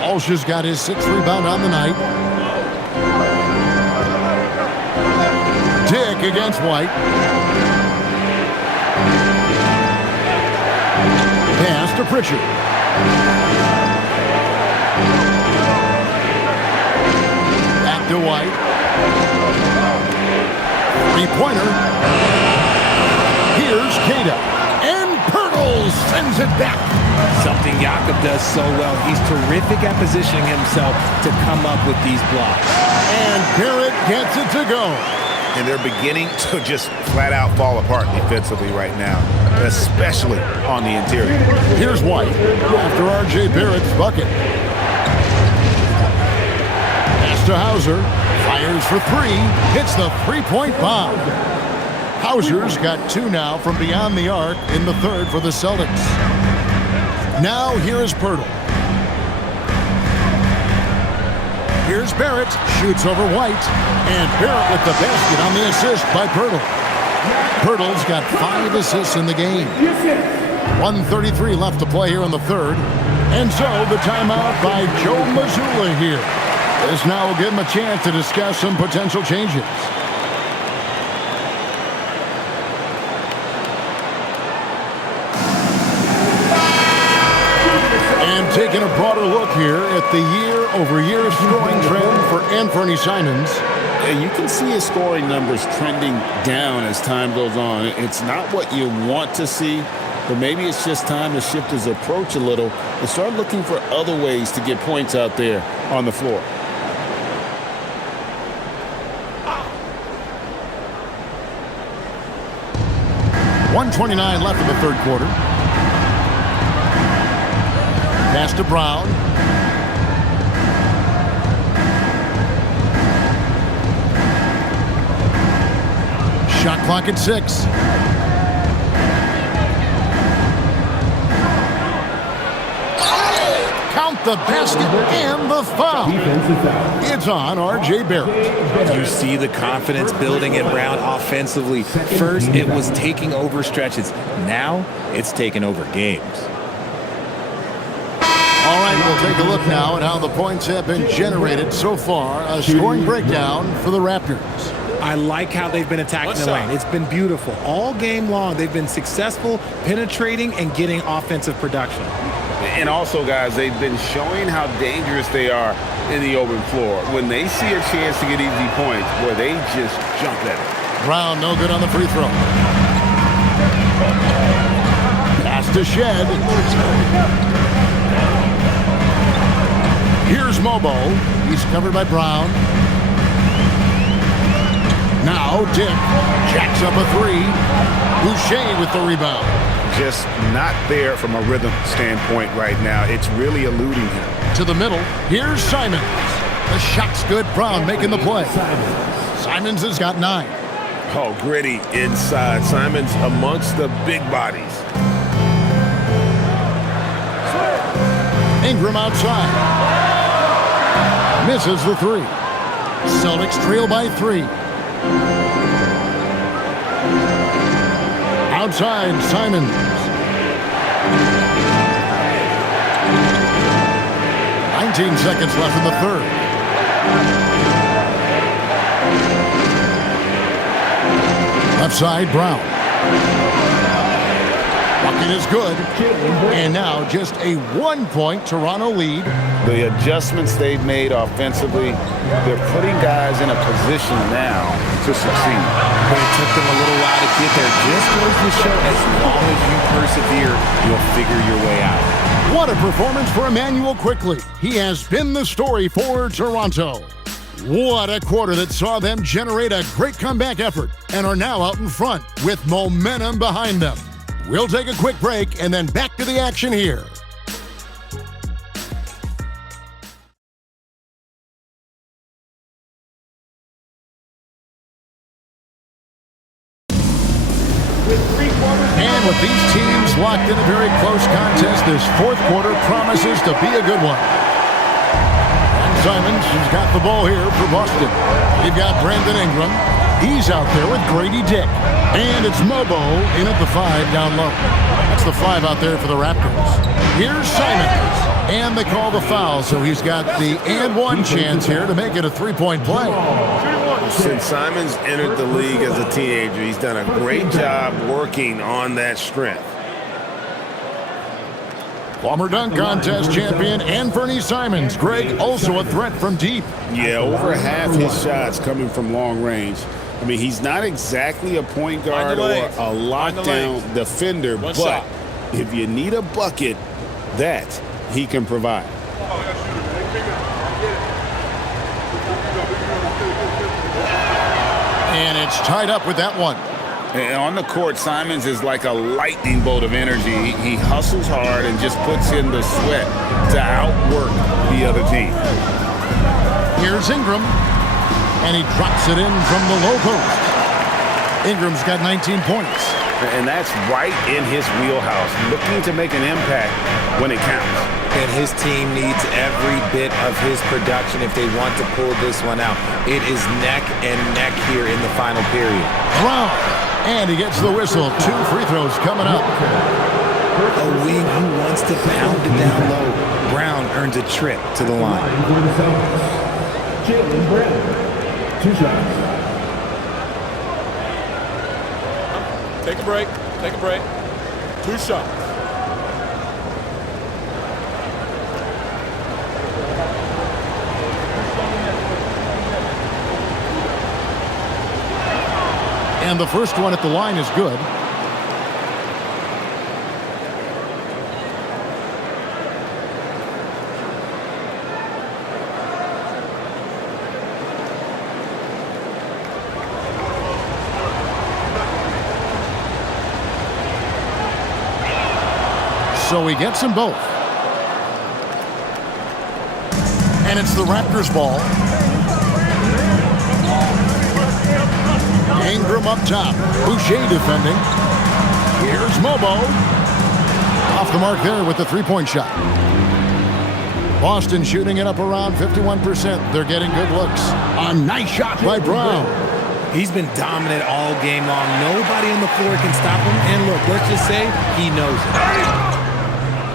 Walsh has got his 6th rebound on the night. Dick against White. Pass to Pritchard. Back to White. Three-pointer. Here's Kata. And Pirtle sends it back. Something Jakob does so well. He's terrific at positioning himself to come up with these blocks. And Barrett gets it to go. And they're beginning to just flat out fall apart defensively right now, especially on the interior. Here's White after R.J. Barrett's bucket. Pass to Hauser. Fires for 3. Hits the three-point bomb. Hauser's got 2 now from beyond the arc in the third for the Celtics. Now here is Pirtle. Here's Barrett. Shoots over White. And Barrett with the basket on the assist by Pirtle. Pirtle's got 5 assists in the game. 1:33 left to play here in the third. And so the timeout by Joe Mazzulla here. This now will give him a chance to discuss some potential changes. Taking a broader look here at the year-over-year scoring trend for Anthony Simons. And you can see his scoring numbers trending down as time goes on. It's not what you want to see, but maybe it's just time to shift his approach a little and start looking for other ways to get points out there on the floor. $129 left in the third quarter. Pass to Brown. Shot clock at 6. Count the basket and the foul. It's on R.J. Barrett. You see the confidence building in Brown offensively. First, it was taking over stretches. Now, it's taking over games. All right, we'll take a look now at how the points have been generated so far. A scoring breakdown for the Raptors. I like how they've been attacking the lane. It's been beautiful. All game long, they've been successful penetrating and getting offensive production. And also, guys, they've been showing how dangerous they are in the open floor. When they see a chance to get easy points, boy, they just jump at it. Brown, no good on the free throw. Pass to Shed. Here's Mobo. He's covered by Brown. Now Dick jacks up a 3. Boucher with the rebound. Just not there from a rhythm standpoint right now. It's really eluding him. To the middle. Here's Simons. The shot's good. Brown making the play. Simons has got 9. Oh, gritty inside. Simons amongst the big bodies. Ingram outside. Misses the 3. Celtics trail by 3. Outside, Simons. "19 seconds left in the third. Left side, Brown. Bucket is good. And now just a 1-point Toronto lead. The adjustments they've made offensively, they're putting guys in a position now to succeed. But it took them a little while to get there. Just goes to show as long as you persevere, you'll figure your way out. What a performance for Emmanuel Quickly. He has been the story for Toronto. What a quarter that saw them generate a great comeback effort and are now out in front with momentum behind them. We'll take a quick break and then back to the action here. And with these teams locked in a very close contest, this fourth quarter promises to be a good one. Simons has got the ball here for Boston. They've got Brandon Ingram. He's out there with Grady Dick. And it's Mobo in at the 5 down low. That's the 5 out there for the Raptors. Here's Simons. And they call the foul, so he's got the and one chance here to make it a three-point play. Since Simons entered the league as a teenager, he's done a great job working on that strength. Former dunk contest champion Anthony Simons. Greg, also a threat from deep. Yeah, over half his shots coming from long range. I mean, he's not exactly a point guard or a lockdown defender, but if you need a bucket, that he can provide. And it's tied up with that one. And on the court, Simons is like a lightning bolt of energy. He hustles hard and just puts in the sweat to outwork the other team. Here's Ingram, and he drops it in from the low post. Ingram's got 19 points. And that's right in his wheelhouse, looking to make an impact when it counts. And his team needs every bit of his production if they want to pull this one out. It is neck and neck here in the final period. Brown, and he gets the whistle. 2 free throws coming up. A wing who wants to pound it down low. Brown earns a trip to the line. Jaylen Brown, 2 shots. Take a break. Take a break. 2 shots. And the first one at the line is good. So he gets them both. And it's the Raptors ball. Ingram up top. Boucher defending. Here's Mobo. Off the mark there with the three-point shot. Boston shooting it up around 51%. They're getting good looks. A nice shot by Brown. He's been dominant all game long. Nobody on the floor can stop him. And look, let's just say he knows it.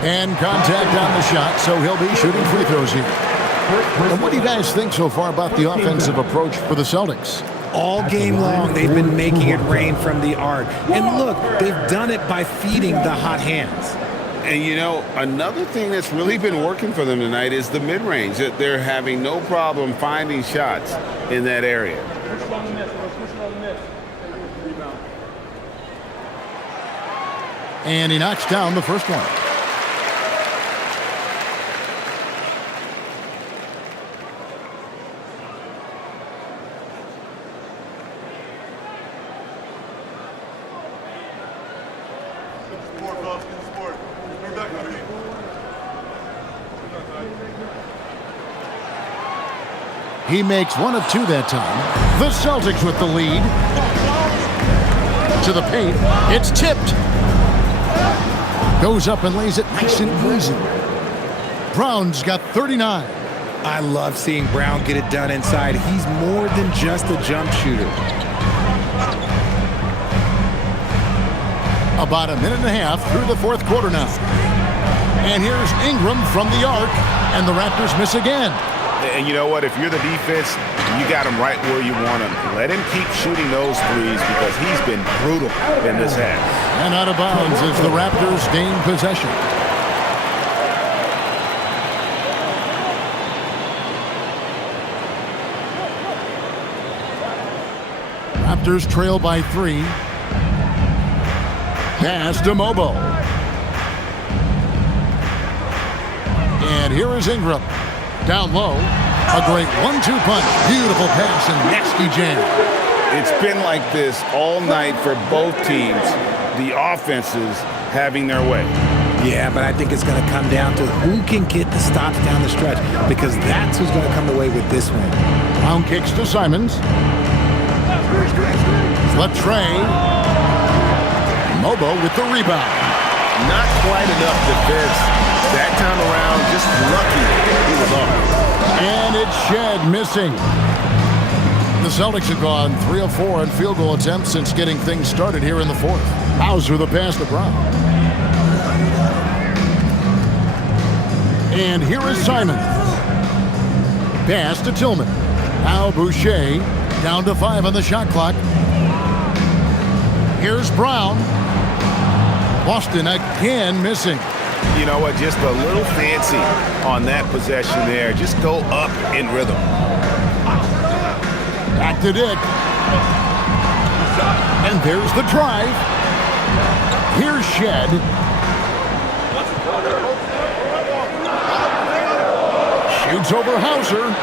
And contact on the shot, so he'll be shooting free throws here. And what do you guys think so far about the offensive approach for the Celtics? All game long, they've been making it rain from the arc. And look, they've done it by feeding the hot hands. And, you know, another thing that's really been working for them tonight is the mid-range. They're having no problem finding shots in that area. And he knocks down the first one. He makes 1 of 2 that time. The Celtics with the lead. To the paint. It's tipped. Goes up and lays it nice and easy. Brown's got 39. I love seeing Brown get it done inside. He's more than just a jump shooter. About a minute and a half through the fourth quarter now. And here's Ingram from the arc. And the Raptors miss again. And you know what? If you're the defense, You got him right where you want him. Let him keep shooting those threes because he's been brutal in this half. And out of bounds as the Raptors gain possession. Raptors trail by 3. Pass to Mobo. And here is Ingram. Down low. A great 1-2 punch. Beautiful pass and nasty jam. It's been like this all night for both teams. The offenses having their way. Yeah, but I think it's going to come down to who can get the stops down the stretch, because that's who's going to come away with this win. Brown kicks to Simons. Flip Trey. Mobo with the rebound. Not quite enough defense that time around. Just lucky he was off. And it's Shed missing. The Celtics have gone 3 of 4 on field goal attempts since getting things started here in the fourth. Hauser the pass to Brown. And here is Simon. Pass to Tillman. Now Boucher down to 5 on the shot clock. Here's Brown. Boston again missing. You know what? Just a little fancy on that possession there. Just go up in rhythm. Back to Dick. And there's the drive. Here's Shed. Shoots over Hauser.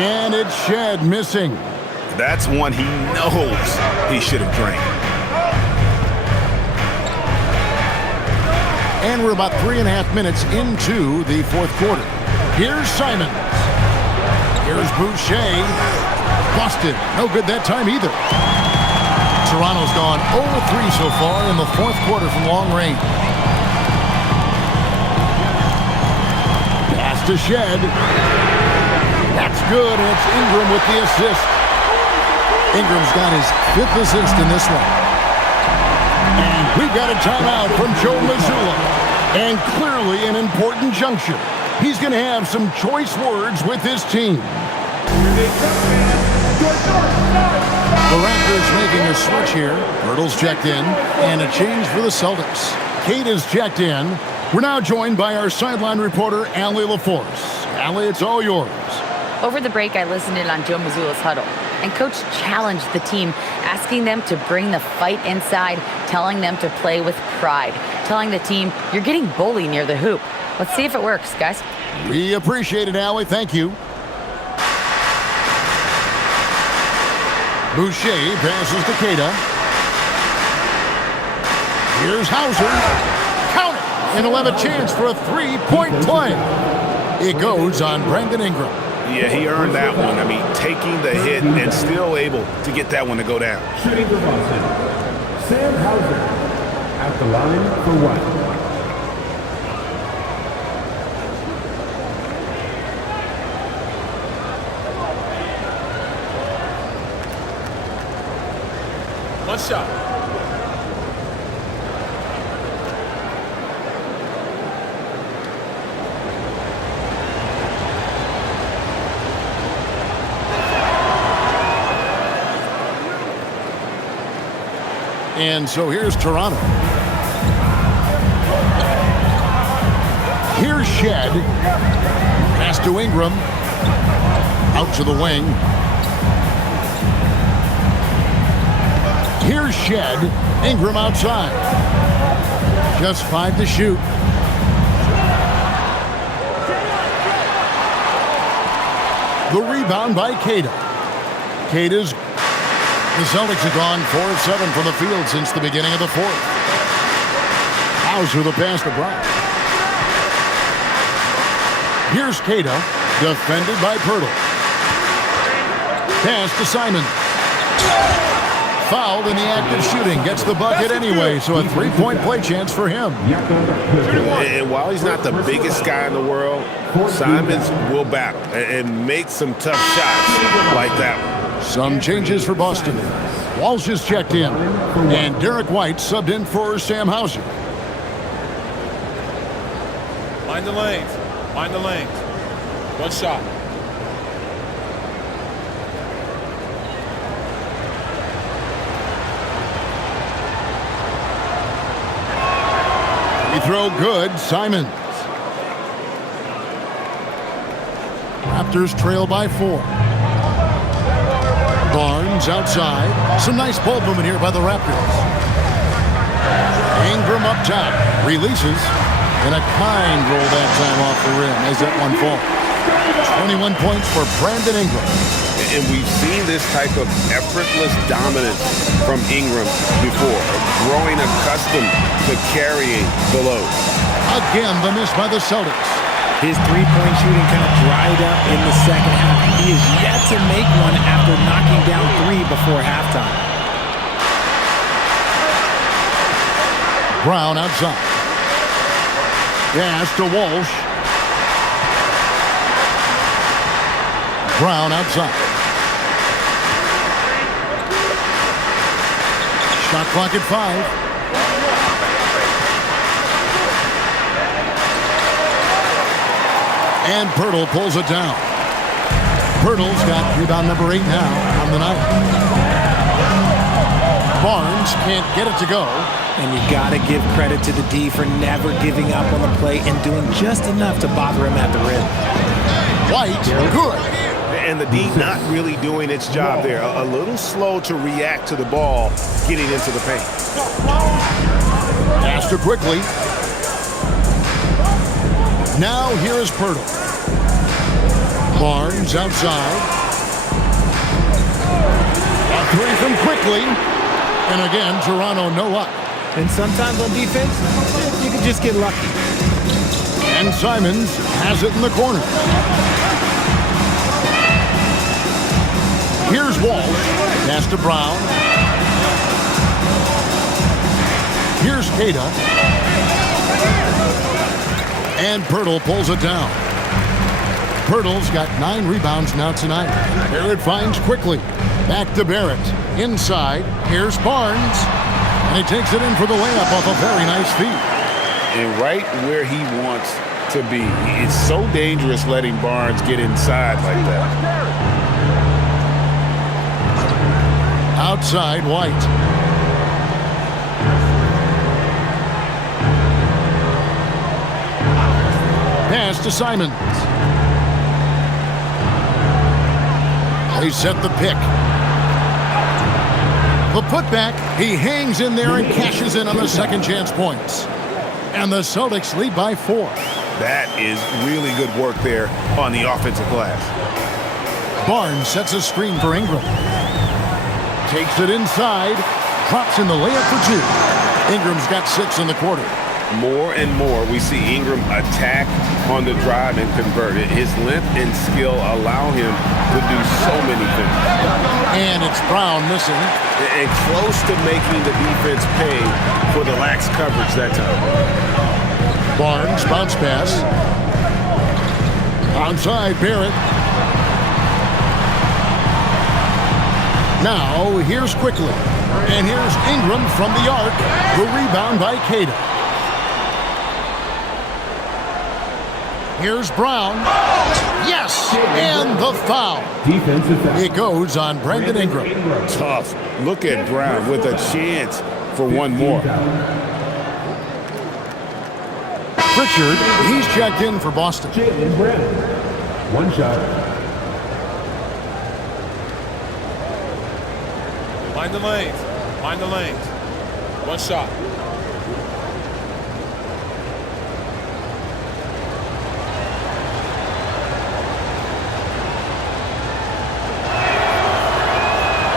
And it's Shed missing. That's one he knows he should have drained. And we're about 3.5 minutes into the fourth quarter. Here's Simons. Here's Boucher. Busted. No good that time either. Toronto's gone 0-3 so far in the fourth quarter from long range. Pass to Shed. That's good, and it's Ingram with the assist. Ingram's got his 5th assist in this one. And we've got a timeout from Joe Mazzulla. And clearly an important juncture. He's going to have some choice words with his team. The Raptors making a switch here. Hurdle's checked in. And a change for the Celtics. Kate is checked in. We're now joined by our sideline reporter, Allie LaForce. Allie, it's all yours. Over the break, I listened in on Joe Mazzulla's huddle, and Coach challenged the team, asking them to bring the fight inside, telling them to play with pride, telling the team, you're getting bullied near the hoop. Let's see if it works, guys. We appreciate it, Allie. Thank you. Boucher passes to Keita. Here's Hauser. Count it! And he'll have a chance for a 3-point play. It goes on Brandon Ingram. Yeah, he earned that one. I mean, taking the hit and still able to get that one to go down. Shooting for Boston, Sam Hauser at the line for 1. One shot. And so here's Toronto. Here's Shed. Pass to Ingram. Out to the wing. Here's Shed. Ingram outside. Just 5 to shoot. The rebound by Keita. Keita's. The Celtics have gone 4 of 7 from the field since the beginning of the fourth. Hauser the pass to Brown. Here's Keita, defended by Pirtle. Pass to Simon. Fouled in the act of shooting. Gets the bucket anyway, so a 3-point play chance for him. And while he's not the biggest guy in the world, Simons will battle and make some tough shots like that one. Some changes for Boston. Walsh is checked in, and Derek White subbed in for Sam Hauser. Mind the lanes. Mind the lanes. One shot. Free throw good. Simons. Raptors trail by 4. Barnes outside. Some nice ball movement here by the Raptors. Ingram up top. Releases. And a kind roll that time off the rim as that one falls. 21 points for Brandon Ingram. And we've seen this type of effortless dominance from Ingram before, growing accustomed to carrying the load. Again, the miss by the Celtics. His three-point shooting kind of dried up in the second half. He is yet to make one after knocking down 3 before halftime. Brown outside. Pass to Walsh. Brown outside. Shot clock at 5. And Pirtle pulls it down. Pirtle's got rebound number 8 now on the night. Barnes can't get it to go. And you got to give credit to the D for never giving up on the play and doing just enough to bother him at the rim. White, good. And the D not really doing its job there. A little slow to react to the ball getting into the paint. Pass to quickly. Now here is Pirtle. Barnes outside. A 3 from quickly. And again, Toronto no up. And sometimes on defense, you can just get lucky. And Simons has it in the corner. Here's Walsh. Pass to Brown. Here's Kata. And Pirtle pulls it down. Pirtle's got 9 rebounds now tonight. Barrett finds quickly. Back to Barrett. Inside. Here's Barnes. And he takes it in for the layup off a very nice feed. And right where he wants to be. It's so dangerous letting Barnes get inside like that. Outside, White. Pass to Simons. They set the pick. The putback, he hangs in there and cashes in on the second chance points. And the Celtics lead by 4. That is really good work there on the offensive glass. Barnes sets a screen for Ingram. Takes it inside. Drops in the layup for 2. Ingram's got 6 in the quarter. More and more we see Ingram attack on the drive and convert it. His length and skill allow him to do so many things. And it's Brown missing. And close to making the defense pay for the lax coverage that time. Barnes, bounce pass. Onside, Barrett. Now, here's quickly. And here's Ingram from the arc. The rebound by Kata. Here's Brown. Yes! And the foul. It goes on Brandon Ingram. Tough. Look at Brown with a chance for one more. Pritchard, he's checked in for Boston. One shot. Mind the lanes. Mind the lanes. One shot.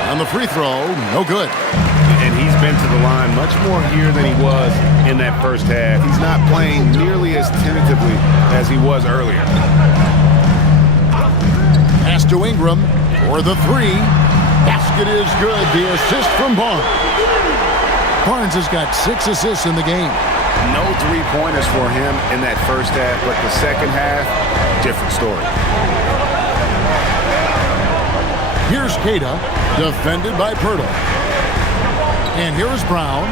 On the free throw, no good. And he's been to the line much more here than he was in that first half. He's not playing nearly as tentatively as he was earlier. Pass to Ingram for the 3. Basket is good. The assist from Barnes. Barnes has got 6 assists in the game. No three-pointers for him in that first half, but the second half, different story. Here's Kata, defended by Pirtle. And here's Brown.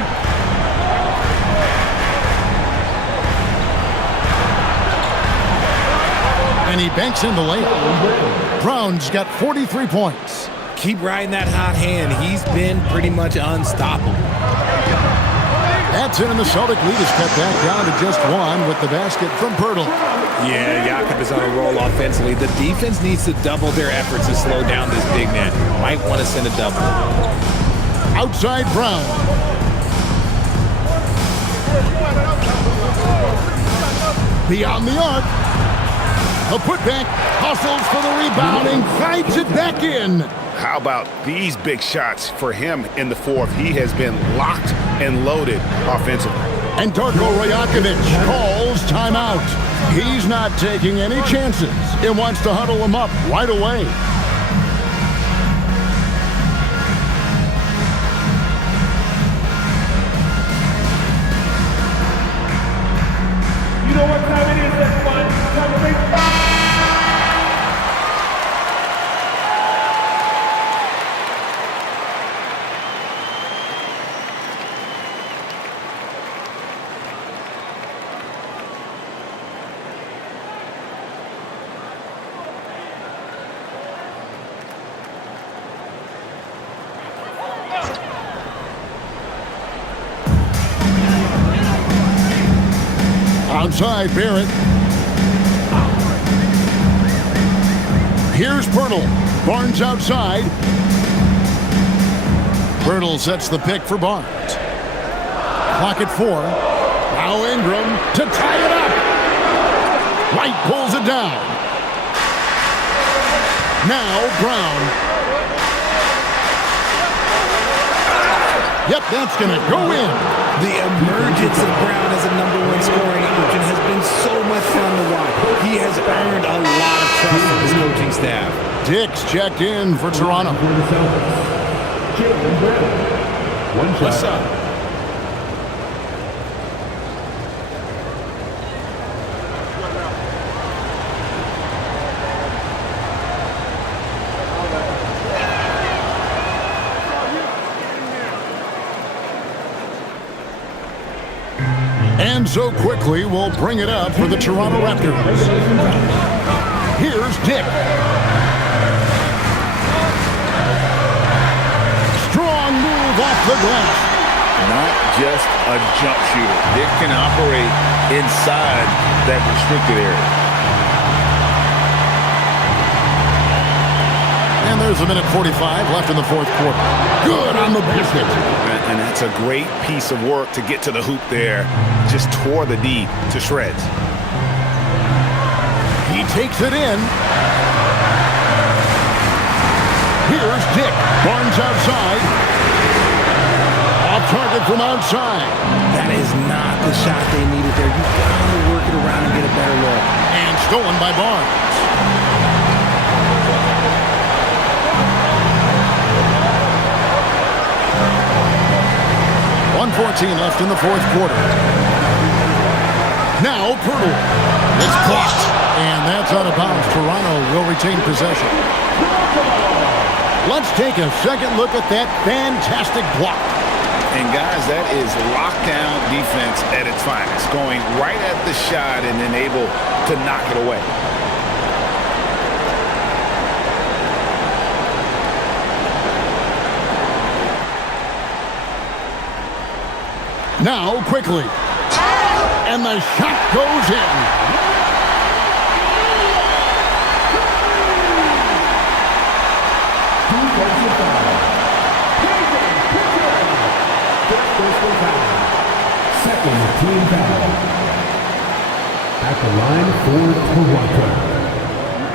And he banks in the layup. Brown's got 43 points. Keep riding that hot hand. He's been pretty much unstoppable. That's it, and the Celtic lead is cut back down to just one with the basket from Pirtle. Yeah, Jakob is on a roll offensively. The defense needs to double their efforts to slow down this big man. Might want to send a double. Outside Brown. Beyond the arc. A putback. Hustles for the rebound and hides it back in. How about these big shots for him in the fourth? He has been locked and loaded offensively. And Darko Rajakovic calls timeout. He's not taking any chances and wants to huddle him up right away. You know what time it is, everyone? Time to make Outside Barrett. Here's Pirtle. Barnes outside. Pirtle sets the pick for Barnes. Clock at 4. Now Ingram to tie it up. White pulls it down. Now Brown. Yep, that's going to go in. The emergence of Brown as a #1 scoring option has been so much fun to watch. He has earned a lot of trust from his coaching staff. Dix checked in for Toronto. What's up? And so quickly, we'll bring it up for the Toronto Raptors. Here's Dick. Strong move off the glass. Not just a jump shooter. Dick can operate inside that restricted area. And there's a minute 45 left in the fourth quarter. Good on the basket. And that's a great piece of work to get to the hoop there. Just tore the D to shreds. He takes it in. Here's Dick. Barnes outside. Off target from outside. That is not the shot they needed there. You've got to work it around and get a better look. And stolen by Barnes. 1:14 left in the fourth quarter. Now Pirtle. It's blocked. And that's out of bounds. Toronto will retain possession. Let's take a second look at that fantastic block. And guys, that is lockdown defense at its finest. Going right at the shot and then able to knock it away. Now quickly. And the shot goes in. Second team foul. At the line for Toronto.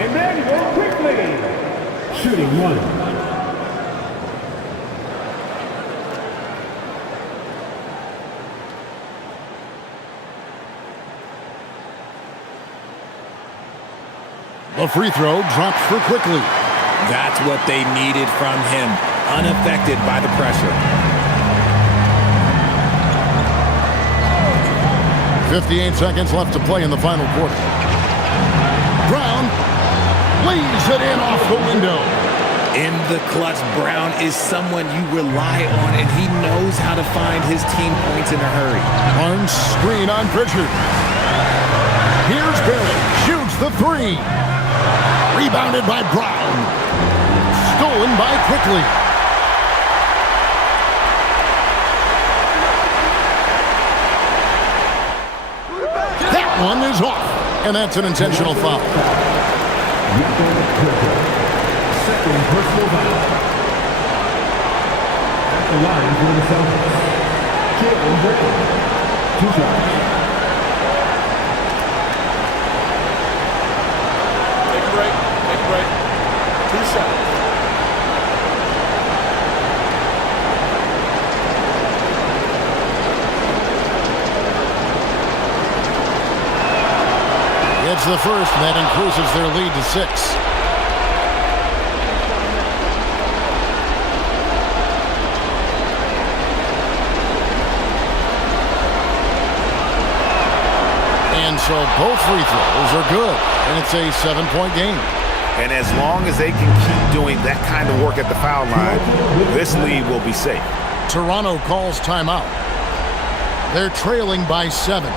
Emmanuel quickly. Shooting one. The free throw drops for Quickly. That's what they needed from him. Unaffected by the pressure. 58 seconds left to play in the final quarter. Brown lays it in off the window. In the clutch, Brown is someone you rely on, and he knows how to find his team points in a hurry. Barnes screen on Pritchard. Here's Barrett. Shoots the three. Rebounded by Brown. Stolen by Quickly. That one is off, and that's an intentional foul. Second personal foul. At the line for the Celtics. Jalen Brown. 2 shots. Take a break. Take a break. 2 shots. It's the first, and that increases their lead to 6. And so both free throws are good, and it's a 7-point game. And as long as they can keep doing that kind of work at the foul line, this lead will be safe. Toronto calls timeout. They're trailing by 7.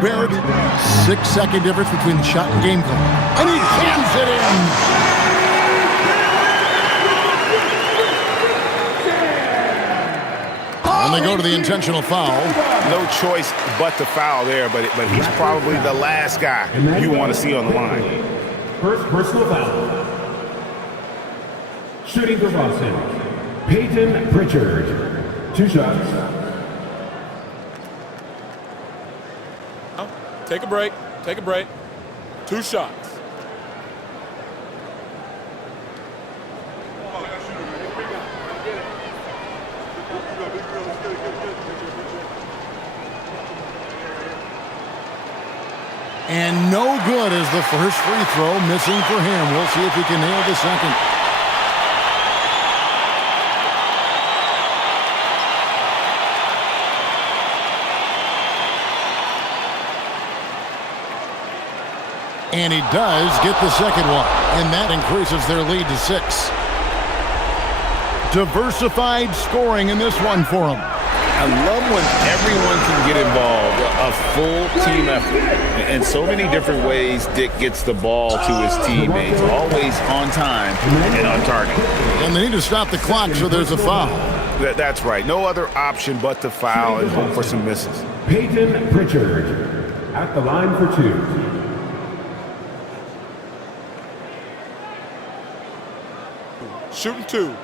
Barrett, 6-second difference between the shot and game clock. And he jams it in. And they go to the intentional foul. No choice but to foul there, but he's probably the last guy you want to see on the line. First personal foul. Shooting for Boston. Peyton Pritchard. 2 shots. Take a break. Take a break. 2 shots. And no good as the first free throw missing for him. We'll see if he can nail the second. And he does get the second one, and that increases their lead to 6. Diversified scoring in this one for them. I love when everyone can get involved, a full team effort. In so many different ways, Dick gets the ball to his teammates, always on time and on target. And they need to stop the clock, so there's a foul. That's right. No other option but to foul and hope for some misses. Peyton Pritchard at the line for 2. Shooting 2.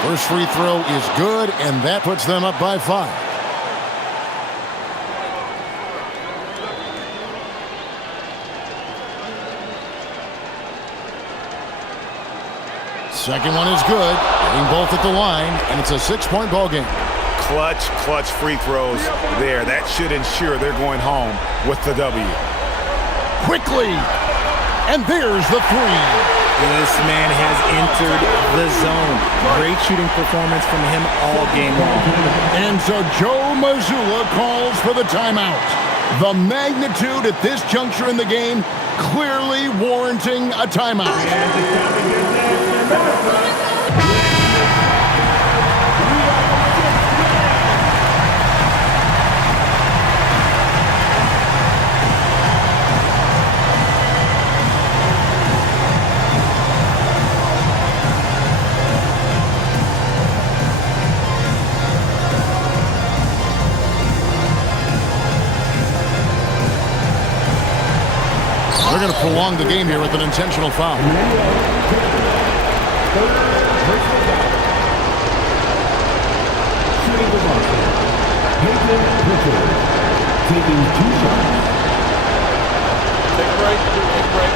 First free throw is good, and that puts them up by 5. Second one is good, getting both at the line, and it's a 6-point ball game. Clutch free throws there. That should ensure they're going home with the W. Quickly, and there's the 3. This man has entered the zone. Great shooting performance from him all game long. And so Joe Mazzulla calls for the timeout. The magnitude at this juncture in the game clearly warranting a timeout. They're going to prolong the game here with an intentional foul. Shooting the Boston. Peyton Pritchard taking 2 shots. Take a break. Take a break.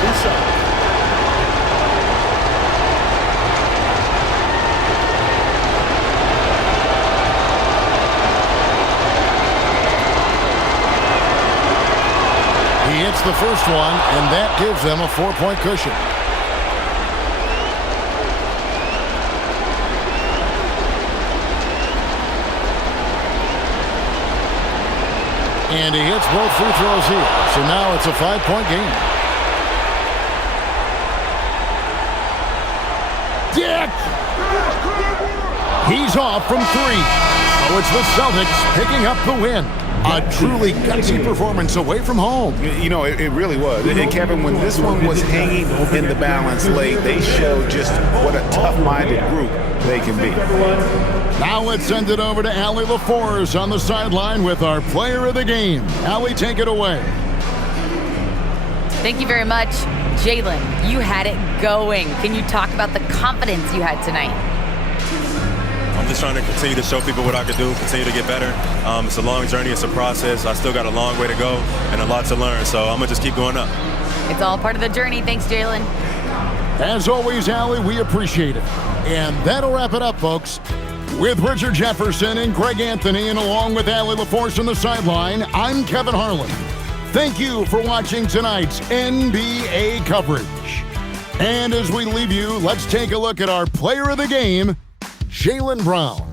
2 shots. hits the first one, and that gives them a 4-point cushion. And he hits both free throws here. So now it's a 5-point game. Dick! He's off from 3. So it's the Celtics picking up the win. A truly gutsy performance away from home. You know, it really was. And Kevin, when this one was hanging in the balance late, they showed just what a tough-minded group they can be. Now let's send it over to Allie LaForce on the sideline with our player of the game. Allie, take it away. Thank you very much. Jalen, you had it going. Can you talk about the confidence you had tonight? I'm just trying to continue to show people what I can do, continue to get better. It's a long journey. It's a process. I still got a long way to go and a lot to learn, so I'm going to just keep going up. It's all part of the journey. Thanks, Jalen. As always, Allie, we appreciate it. And that'll wrap it up, folks. With Richard Jefferson and Greg Anthony, and along with Allie LaForce on the sideline, I'm Kevin Harlan. Thank you for watching tonight's NBA coverage. And as we leave you, let's take a look at our player of the game, Jaylen Brown.